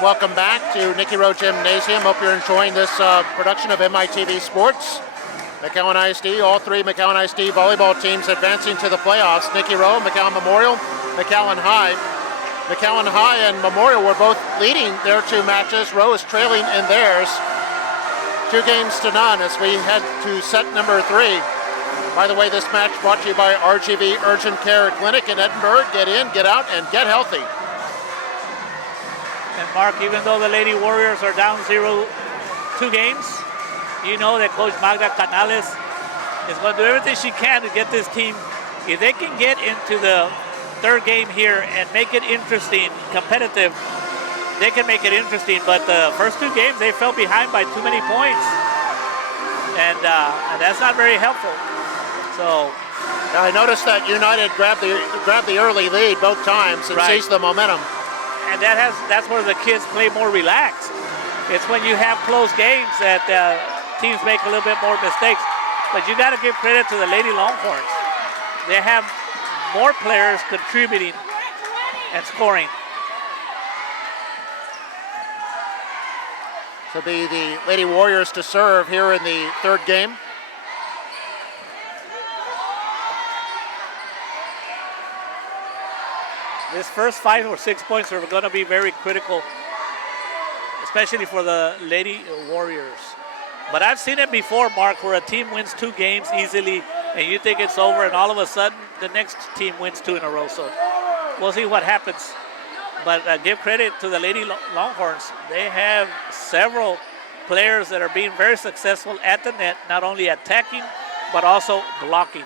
Welcome back to Nicky Rowe Gymnasium. Hope you're enjoying this production of MITV Sports. McAllen ISD, all 3 McAllen ISD volleyball teams advancing to the playoffs. Nicky Rowe, McAllen Memorial, McAllen High. McAllen High and Memorial were both leading their 2 matches. Rowe is trailing in theirs 2-0 as we head to set number 3. By the way, this match brought to you by RGV Urgent Care Clinic in Edinburgh. Get in, get out, and get healthy. And Mark, even though the Lady Warriors are down 0-2 games, you know that Coach Magda Canales is going to do everything she can to get this team. If they can get into the third game here and make it interesting, competitive, they can make it interesting. But the first 2 games, they fell behind by too many points. And that's not very helpful. So I noticed that United grabbed the early lead both times and seized the momentum. And that's where the kids play more relaxed. It's when you have close games that teams make a little bit more mistakes. But you got to give credit to the Lady Longhorns. They have more players contributing and scoring. So be the Lady Warriors to serve here in the third game. This first 5 or 6 points are going to be very critical, especially for the Lady Warriors. But I've seen it before, Mark, where a team wins 2 games easily and you think it's over, and all of a sudden the next team wins 2 in a row. So we'll see what happens. But give credit to the Lady Longhorns. They have several players that are being very successful at the net, not only attacking, but also blocking.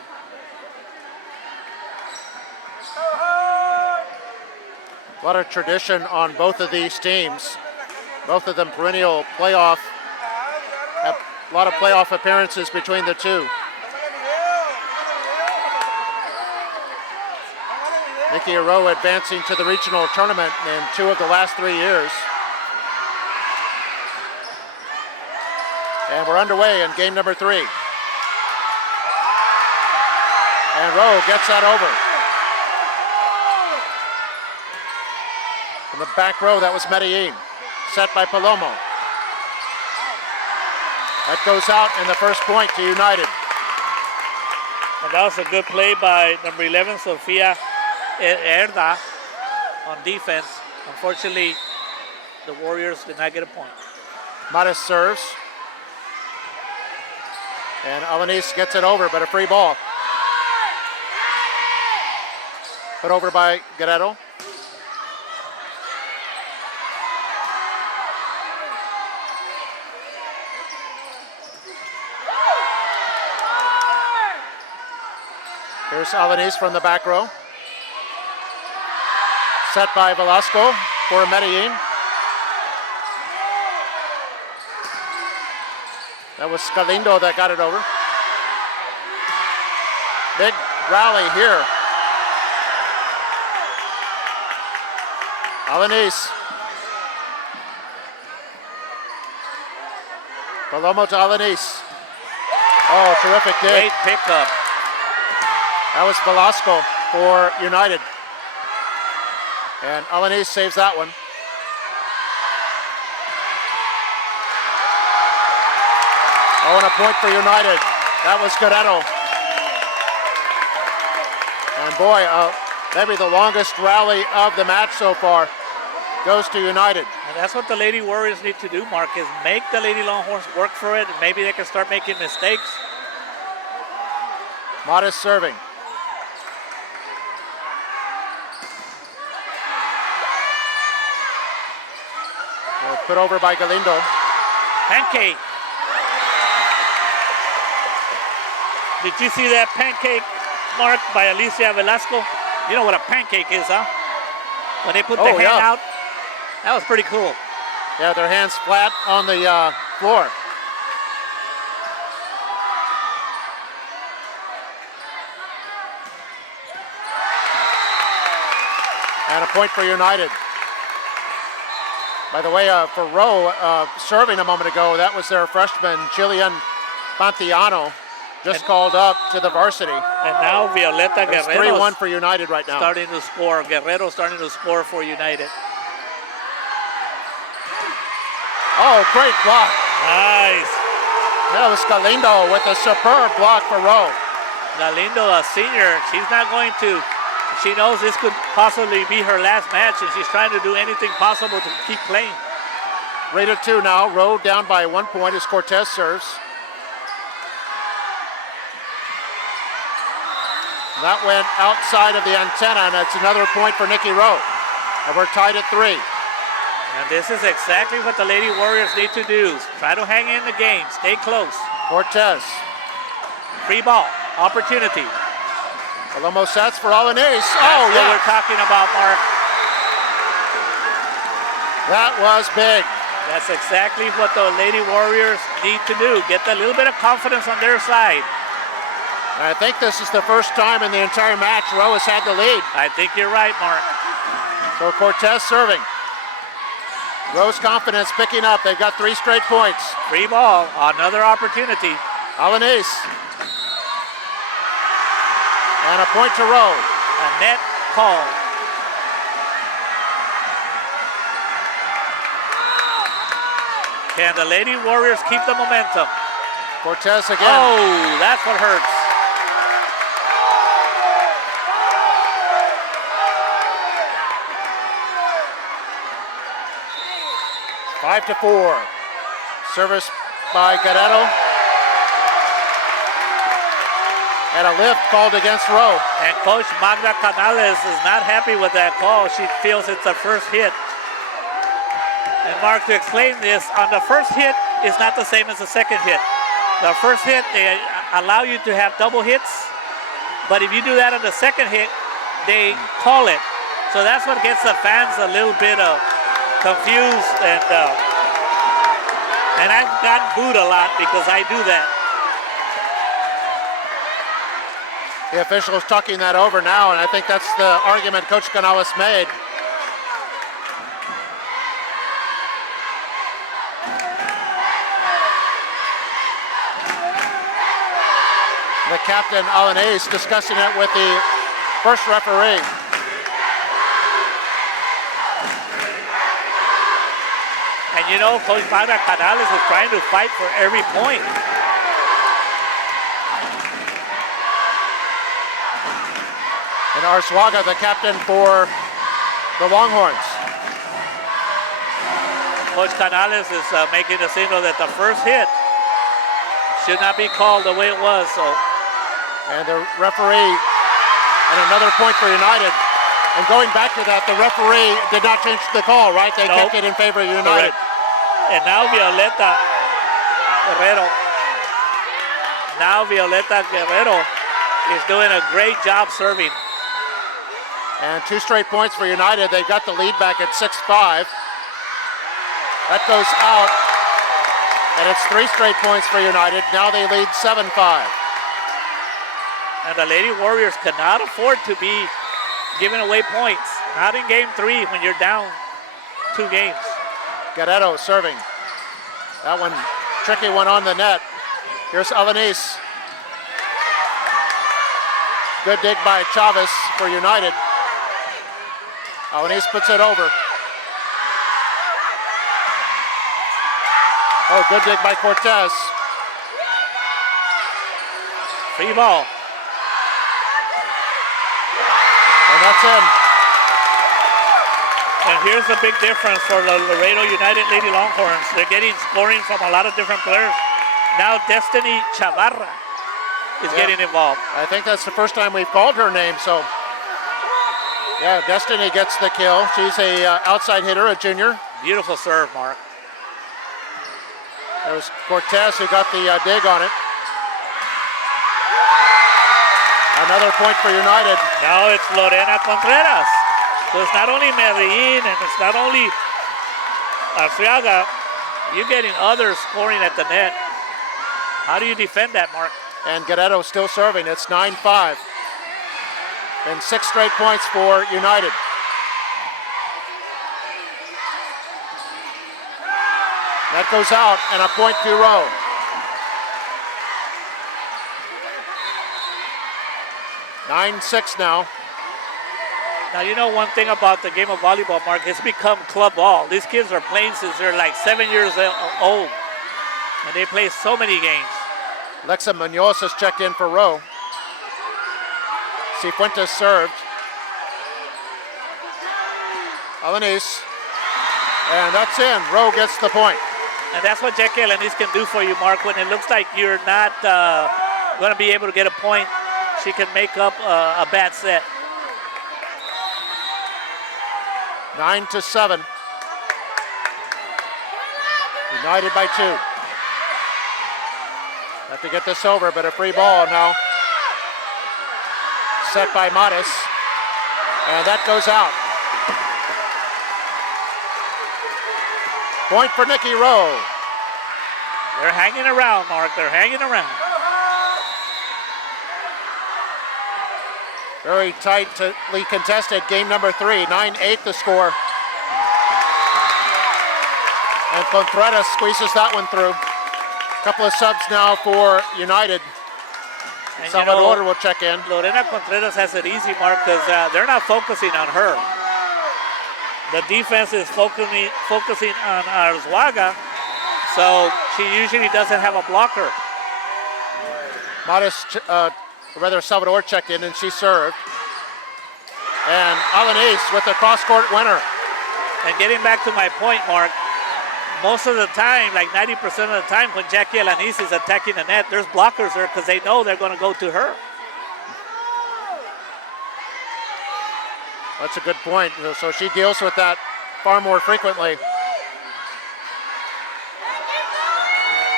A lot of tradition on both of these teams. Both of them perennial playoff, have a lot of playoff appearances between the 2. Nicky Rowe advancing to the regional tournament in 2 of the last 3 years. And we're underway in game number 3. And Rowe gets that over. In the back row, that was Medellin. Set by Palomo. That goes out, and the first point to United. And that was a good play by number 11, Sofia Herda, on defense. Unfortunately, the Warriors did not get a point. Matas serves. And Alanis gets it over, but a free ball. Put over by Guerrero. Here's Alanis from the back row. Set by Velasco for Medellin. That was Galindo that got it over. Big rally here. Alanis. Palomo to Alanis. Oh, terrific dig. Great pickup. That was Velasco for United. And Alanis saves that one. Oh, and a point for United. That was Guerrero. And boy, maybe the longest rally of the match so far goes to United. And that's what the Lady Warriors need to do, Mark, is make the Lady Longhorns work for it. And maybe they can start making mistakes. Matas serving. Put over by Galindo. Pancake. Did you see that pancake, Mark, by Alicia Velasco? You know what a pancake is, huh? When they put the hand out. That was pretty cool. Yeah, their hands flat on the floor. And a point for United. By the way, for Rowe, serving a moment ago, that was their freshman, Jillian Pantiano, just called up to the varsity. And now Violeta It's Guerrero 3-1 for United right now. starting to score. Guerrero starting to score for United. Oh, great block. Nice. That was Galindo with a superb block for Rowe. Galindo, a senior, she's not going to. She knows this could possibly be her last match, and she's trying to do anything possible to keep playing. Rate of 2 now. Rowe down by 1 point as Cortez serves. That went outside of the antenna, and that's another point for Nikki Rowe. And we're tied at 3. And this is exactly what the Lady Warriors need to do. Try to hang in the game, stay close. Cortez. Free ball, opportunity. Palomo sets for Alanis. That's Oh, what yeah. we're talking about, Mark. That was big. That's exactly what the Lady Warriors need to do. Get a little bit of confidence on their side. I think this is the first time in the entire match Rowe has had the lead. I think you're right, Mark. So Cortez serving. Rowe's confidence picking up. They've got 3 straight points. Free ball, another opportunity. Alanis. And a point to Rowe. A net call. Can the Lady Warriors keep the momentum? Cortez again. Oh, that's what hurts. Five to 4. Service by Guerrero. And a lift called against Rowe. And Coach Magda Canales is not happy with that call. She feels it's a first hit. And Mark, to explain this, on the first hit is not the same as the second hit. The first hit, they allow you to have double hits. But if you do that on the second hit, they call it. So that's what gets the fans a little bit confused. And I've gotten booed a lot because I do that. The official is talking that over now, and I think that's the argument Coach Canales made. The captain, Alanis, discussing it with the first referee. And you know, Coach Magda Canales is trying to fight for every point. And Arzuaga, the captain for the Longhorns. Coach Canales is making a signal that the first hit should not be called the way it was. So, and the referee, and another point for United. And going back to that, the referee did not change the call, right? They kept it in favor of United. Correct. And now Violeta Guerrero is doing a great job serving. And 2 straight points for United. They've got the lead back at 6-5. That goes out. And it's 3 straight points for United. Now they lead 7-5. And the Lady Warriors cannot afford to be giving away points. Not in game 3 when you're down 2 games. Guerrero serving. That one, tricky one on the net. Here's Alanis. Good dig by Chavez for United. Alanis puts it over. Oh, good dig by Cortez. Free ball. And that's in. And here's the big difference for the Laredo United Lady Longhorns. They're getting scoring from a lot of different players. Now Destiny Chavarra is getting involved. I think that's the first time we've called her name, so. Yeah, Destiny gets the kill. She's a outside hitter, a junior. Beautiful serve, Mark. There was Cortez who got the dig on it. Another point for United. Now it's Lorena Contreras. So it's not only Medellin and it's not only Arzuaga. You're getting others scoring at the net. How do you defend that, Mark? And Guerrero still serving. It's 9-5. And 6 straight points for United. That goes out, and a point to Rowe. (9-6) now. Now, you know one thing about the game of volleyball, Mark, it's become club ball. These kids are playing since they're like 7 years old, and they play so many games. Lexa Munoz has checked in for Rowe. Cifuentes served. Alanis. And that's in. Rowe gets the point. And that's what Jackie Alanis can do for you, Mark. When it looks like you're not going to be able to get a point, she can make up a bad set. 9-7. United by 2. Have to get this over, but a free ball now. Set by Matas. And that goes out. Point for Nikki Rowe. They're hanging around, Mark. They're hanging around. Very tightly contested. Game number 3. 9-8 the score. And Contreras squeezes that one through. Couple of subs now for United. And Salvador will check in. Lorena Contreras has it easy, Mark, because they're not focusing on her. The defense is focusing on Arzuaga, so she usually doesn't have a blocker. Salvador checked in and she served. And Alanis with the cross-court winner. And getting back to my point, Mark, most of the time, like 90% of the time when Jackie Alanis is attacking the net, there's blockers there because they know they're going to go to her. That's a good point. So she deals with that far more frequently.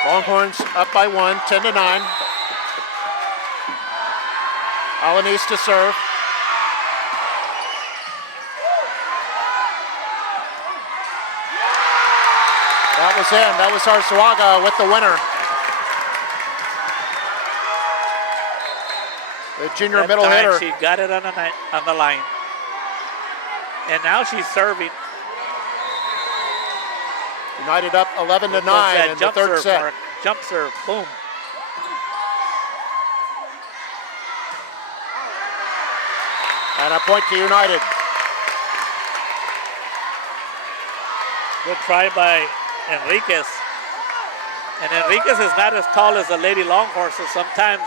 Longhorns up by 1, 10-9. Alanis to serve. That was in. That was Arzuaga with the winner. The junior That middle time hitter. She got it on the line. And now she's serving. United up 11-9 in the third serve, set. Mark. Jump serve, boom. And a point to United. Good try by Enriquez. And Enriquez is not as tall as the Lady Longhorn, so sometimes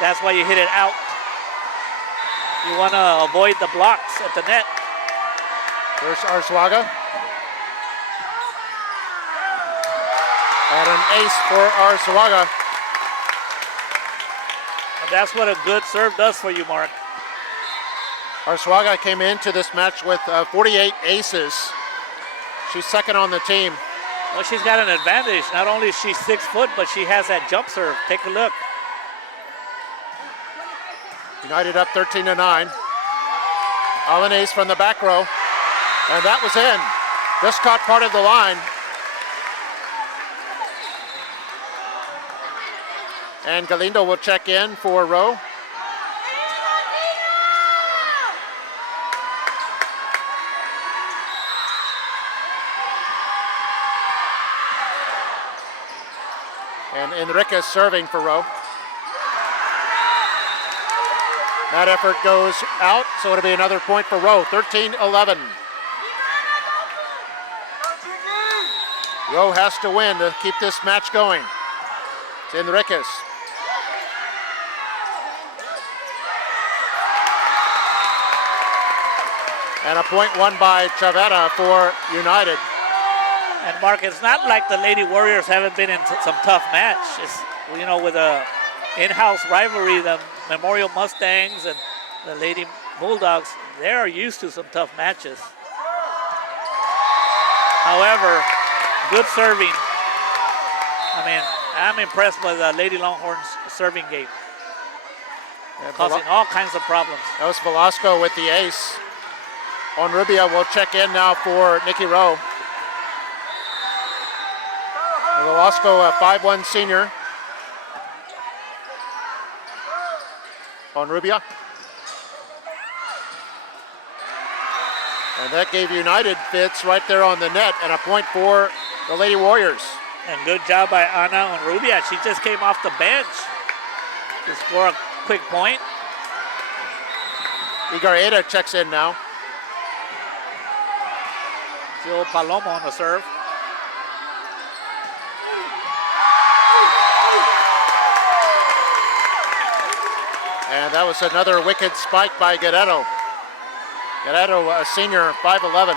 that's why you hit it out. You want to avoid the blocks at the net. There's Arzuaga. And an ace for Arzuaga. And that's what a good serve does for you, Mark. Arzuaga came into this match with 48 aces. She's second on the team. Well, she's got an advantage. Not only is she 6 foot, but she has that jump serve. Take a look. United up 13-9. Alanis from the back row. And that was in. Just caught part of the line. And Galindo will check in for Rowe. And Enriquez serving for Rowe. That effort goes out, so it'll be another point for Rowe, 13-11. Rowe has to win to keep this match going. It's Enriquez. And a point won by Chavetta for United. And Mark, it's not like the Lady Warriors haven't been in some tough match. It's, you know, with a in-house rivalry, the Memorial Mustangs and the Lady Bulldogs, they're used to some tough matches. However, good serving. I mean, I'm impressed with Lady Longhorn's serving game. Causing all kinds of problems. That was Velasco with the ace. Onrubia will check in now for Nikki Rowe. Velasco, a 5'1" senior. Onrubia. And that gave United fits right there on the net, and a point for the Lady Warriors. And good job by Ana Onrubia. She just came off the bench to score a quick point. Igareda checks in now. Jill Palomo on the serve. And that was another wicked spike by Guerrero. Guerrero, a senior, 5'11".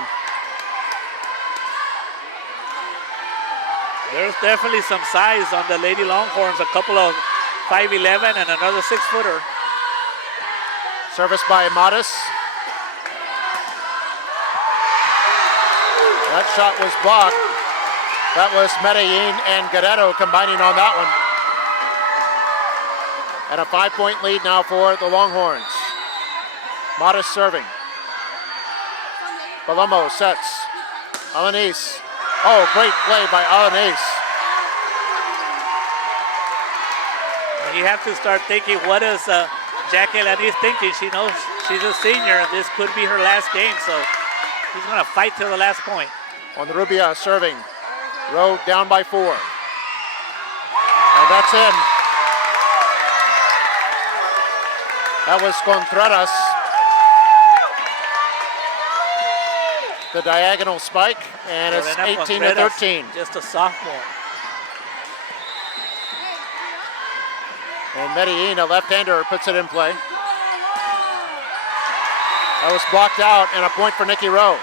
There's definitely some size on the Lady Longhorns, a couple of 5'11" and another 6-footer. Service by Modis. That shot was blocked. That was Medellin and Guerrero combining on that one. And a 5-point lead now for the Longhorns. Modis serving. Palomo sets. Alanis. Oh, great play by Alanis. You have to start thinking, what is Jackie Alanis thinking? She knows she's a senior. This could be her last game, so she's going to fight till the last point. Onrubia serving. Rowe down by 4. And that's in. That was Contreras. The diagonal spike, and it's 18-13. Just a sophomore. And Medellin, a left-hander, puts it in play. That was blocked out, and a point for Nikki Rowe.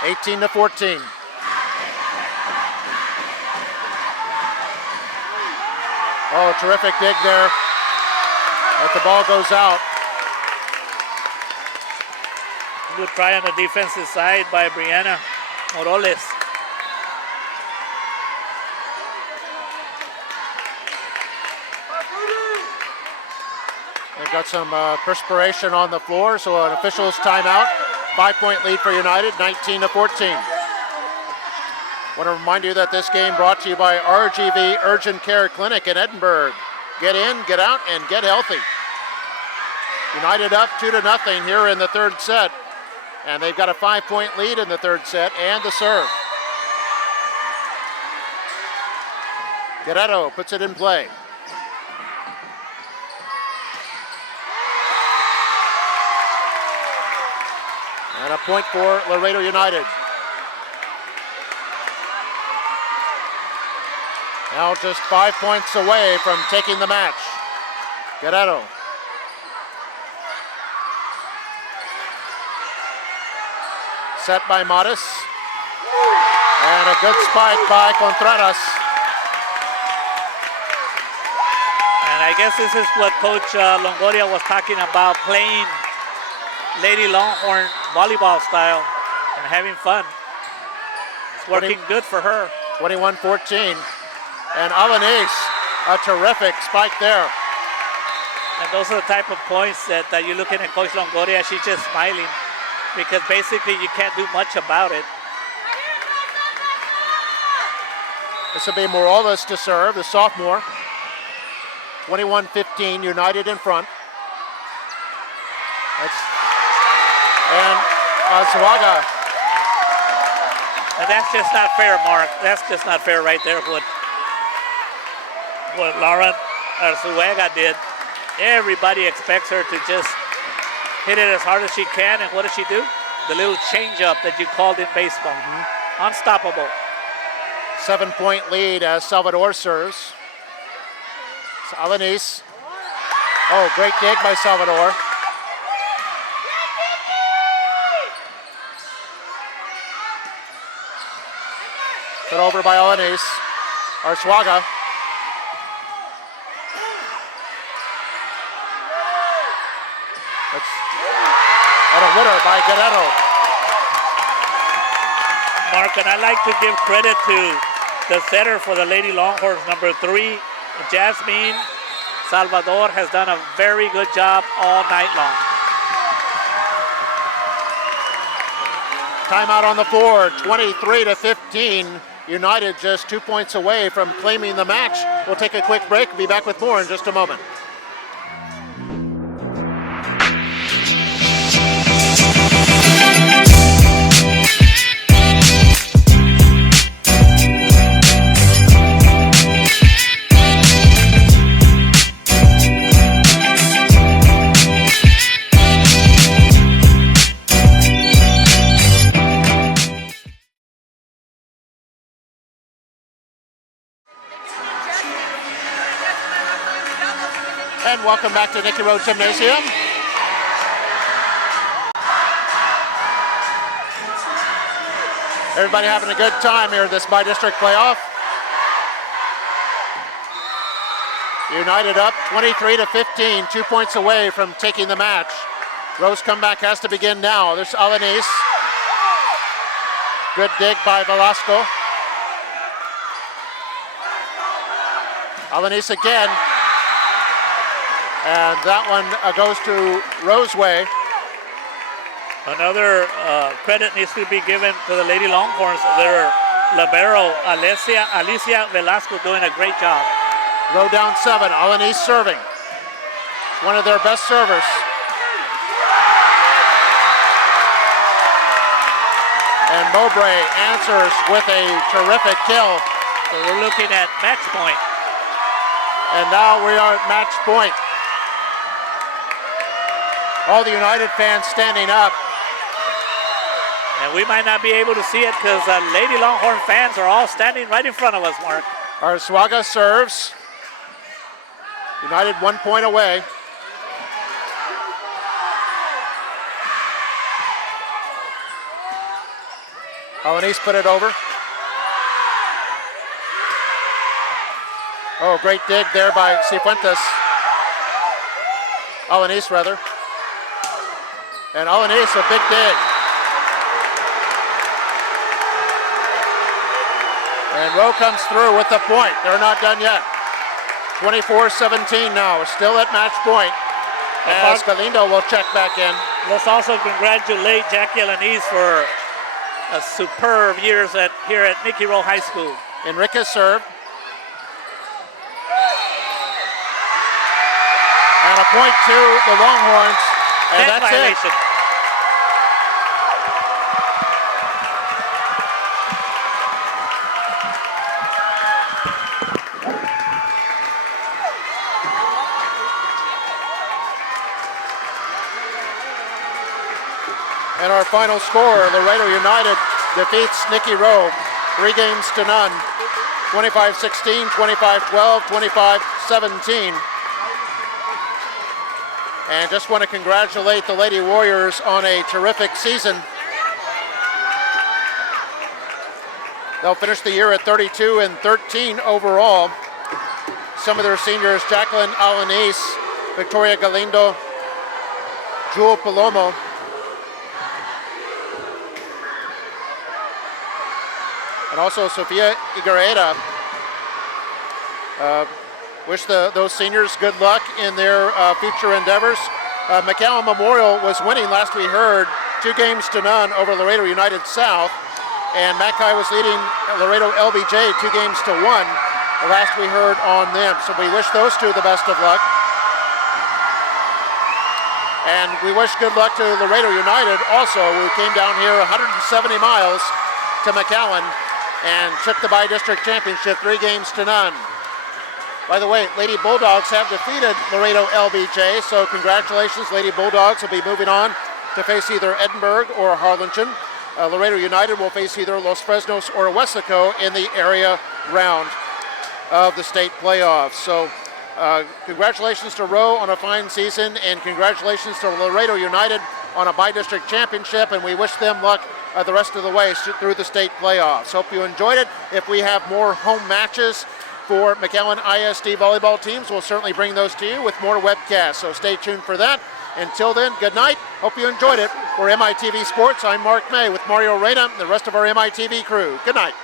(18-14). Oh, terrific dig there. But the ball goes out. Good try on the defensive side by Brianna Moroles. They've got some perspiration on the floor, so an official's timeout. 5-point lead for United, 19-14. Want to remind you that this game brought to you by RGV Urgent Care Clinic in Edinburgh. Get in, get out, and get healthy. United up 2-0 here in the third set. And they've got a 5-point lead in the third set and the serve. Guerrero puts it in play. And a point for Laredo United. Now just 5 points away from taking the match. Guerrero. Set by Maris. And a good spike by Contreras. And I guess this is what Coach Longoria was talking about, playing Lady Longhorn volleyball style and having fun. It's working good for her. 21-14. And Alanis, a terrific spike there. And those are the type of points that you're looking at Coach Longoria. She's just smiling because basically you can't do much about it. This will be Morales to serve, the sophomore. 21-15, United in front. And Azuaga. And that's just not fair, Mark. That's just not fair right there, what Lauren Arzuaga did. Everybody expects her to just hit it as hard as she can, and what does she do? The little change-up that you called in baseball. Unstoppable. 7-point lead as Salvador serves. It's Alanis. Oh, great dig by Salvador. Put over by Alanis. Arzuaga. And a winner by Guerrero. Mark, and I'd like to give credit to the setter for the Lady Longhorns, number 3, Jasmine Salvador, has done a very good job all night long. Timeout on the floor, 23-15. United just 2 points away from claiming the match. We'll take a quick break. Be back with more in just a moment. And welcome back to Nicky Road Gymnasium. Everybody having a good time here at this by-district playoff. United up 23-15, 2 points away from taking the match. Rowe's comeback has to begin now. There's Alanis. Good dig by Velasco. Alanis again. And that one goes to Rowe's way. Another credit needs to be given to the Lady Longhorns. Their libero, Alicia Velasco, doing a great job. Rowe down 7, Alanis serving. One of their best servers. And Mowbray answers with a terrific kill. So we're looking at match point. And now we are at match point. All the United fans standing up. And we might not be able to see it because Lady Longhorn fans are all standing right in front of us, Mark. Arzuaga serves. United 1 point away. Alanis put it over. Oh, great dig there by Cifuentes. Alanis, rather. And Alanis, a big dig. And Rowe comes through with the point. They're not done yet. 24-17 now. We're still at match point. As Galindo will check back in. Let's also congratulate Jackie Alanis for a superb years here at Nicky Rowe High School. Enriquez serve. And a point to the Longhorns. And Net that's violation. it. final score, Laredo United defeats Nicky Rowe 3-0, 25-16, 25-12, 25-17. And just want to congratulate the Lady Warriors on a terrific season. They'll finish the year at 32-13 overall. Some of their seniors, Jacqueline Alanis, Victoria Galindo, Jewel Palomo, and also Sofia Iguereda. Wish those seniors good luck in their future endeavors. McAllen Memorial was winning, last we heard, 2-0 over Laredo United South, and Mackay was leading Laredo LBJ 2-1, the last we heard on them. So we wish those two the best of luck. And we wish good luck to Laredo United also, who came down here 170 miles to McAllen and took the bi-district championship 3-0. By the way, Lady Bulldogs have defeated Laredo LBJ, so congratulations. Lady Bulldogs will be moving on to face either Edinburgh or Harlingen. Laredo United will face either Los Fresnos or Weslaco in the area round of the state playoffs. So congratulations to Rowe on a fine season, and congratulations to Laredo United on a bi-district championship, and we wish them luck the rest of the way through the state playoffs. Hope you enjoyed it. If we have more home matches for McAllen ISD volleyball teams, we'll certainly bring those to you with more webcasts, so stay tuned for that. Until then, good night. Hope you enjoyed it. For MITV Sports, I'm Mark May with Mario Reyna and the rest of our MITV crew. Good night.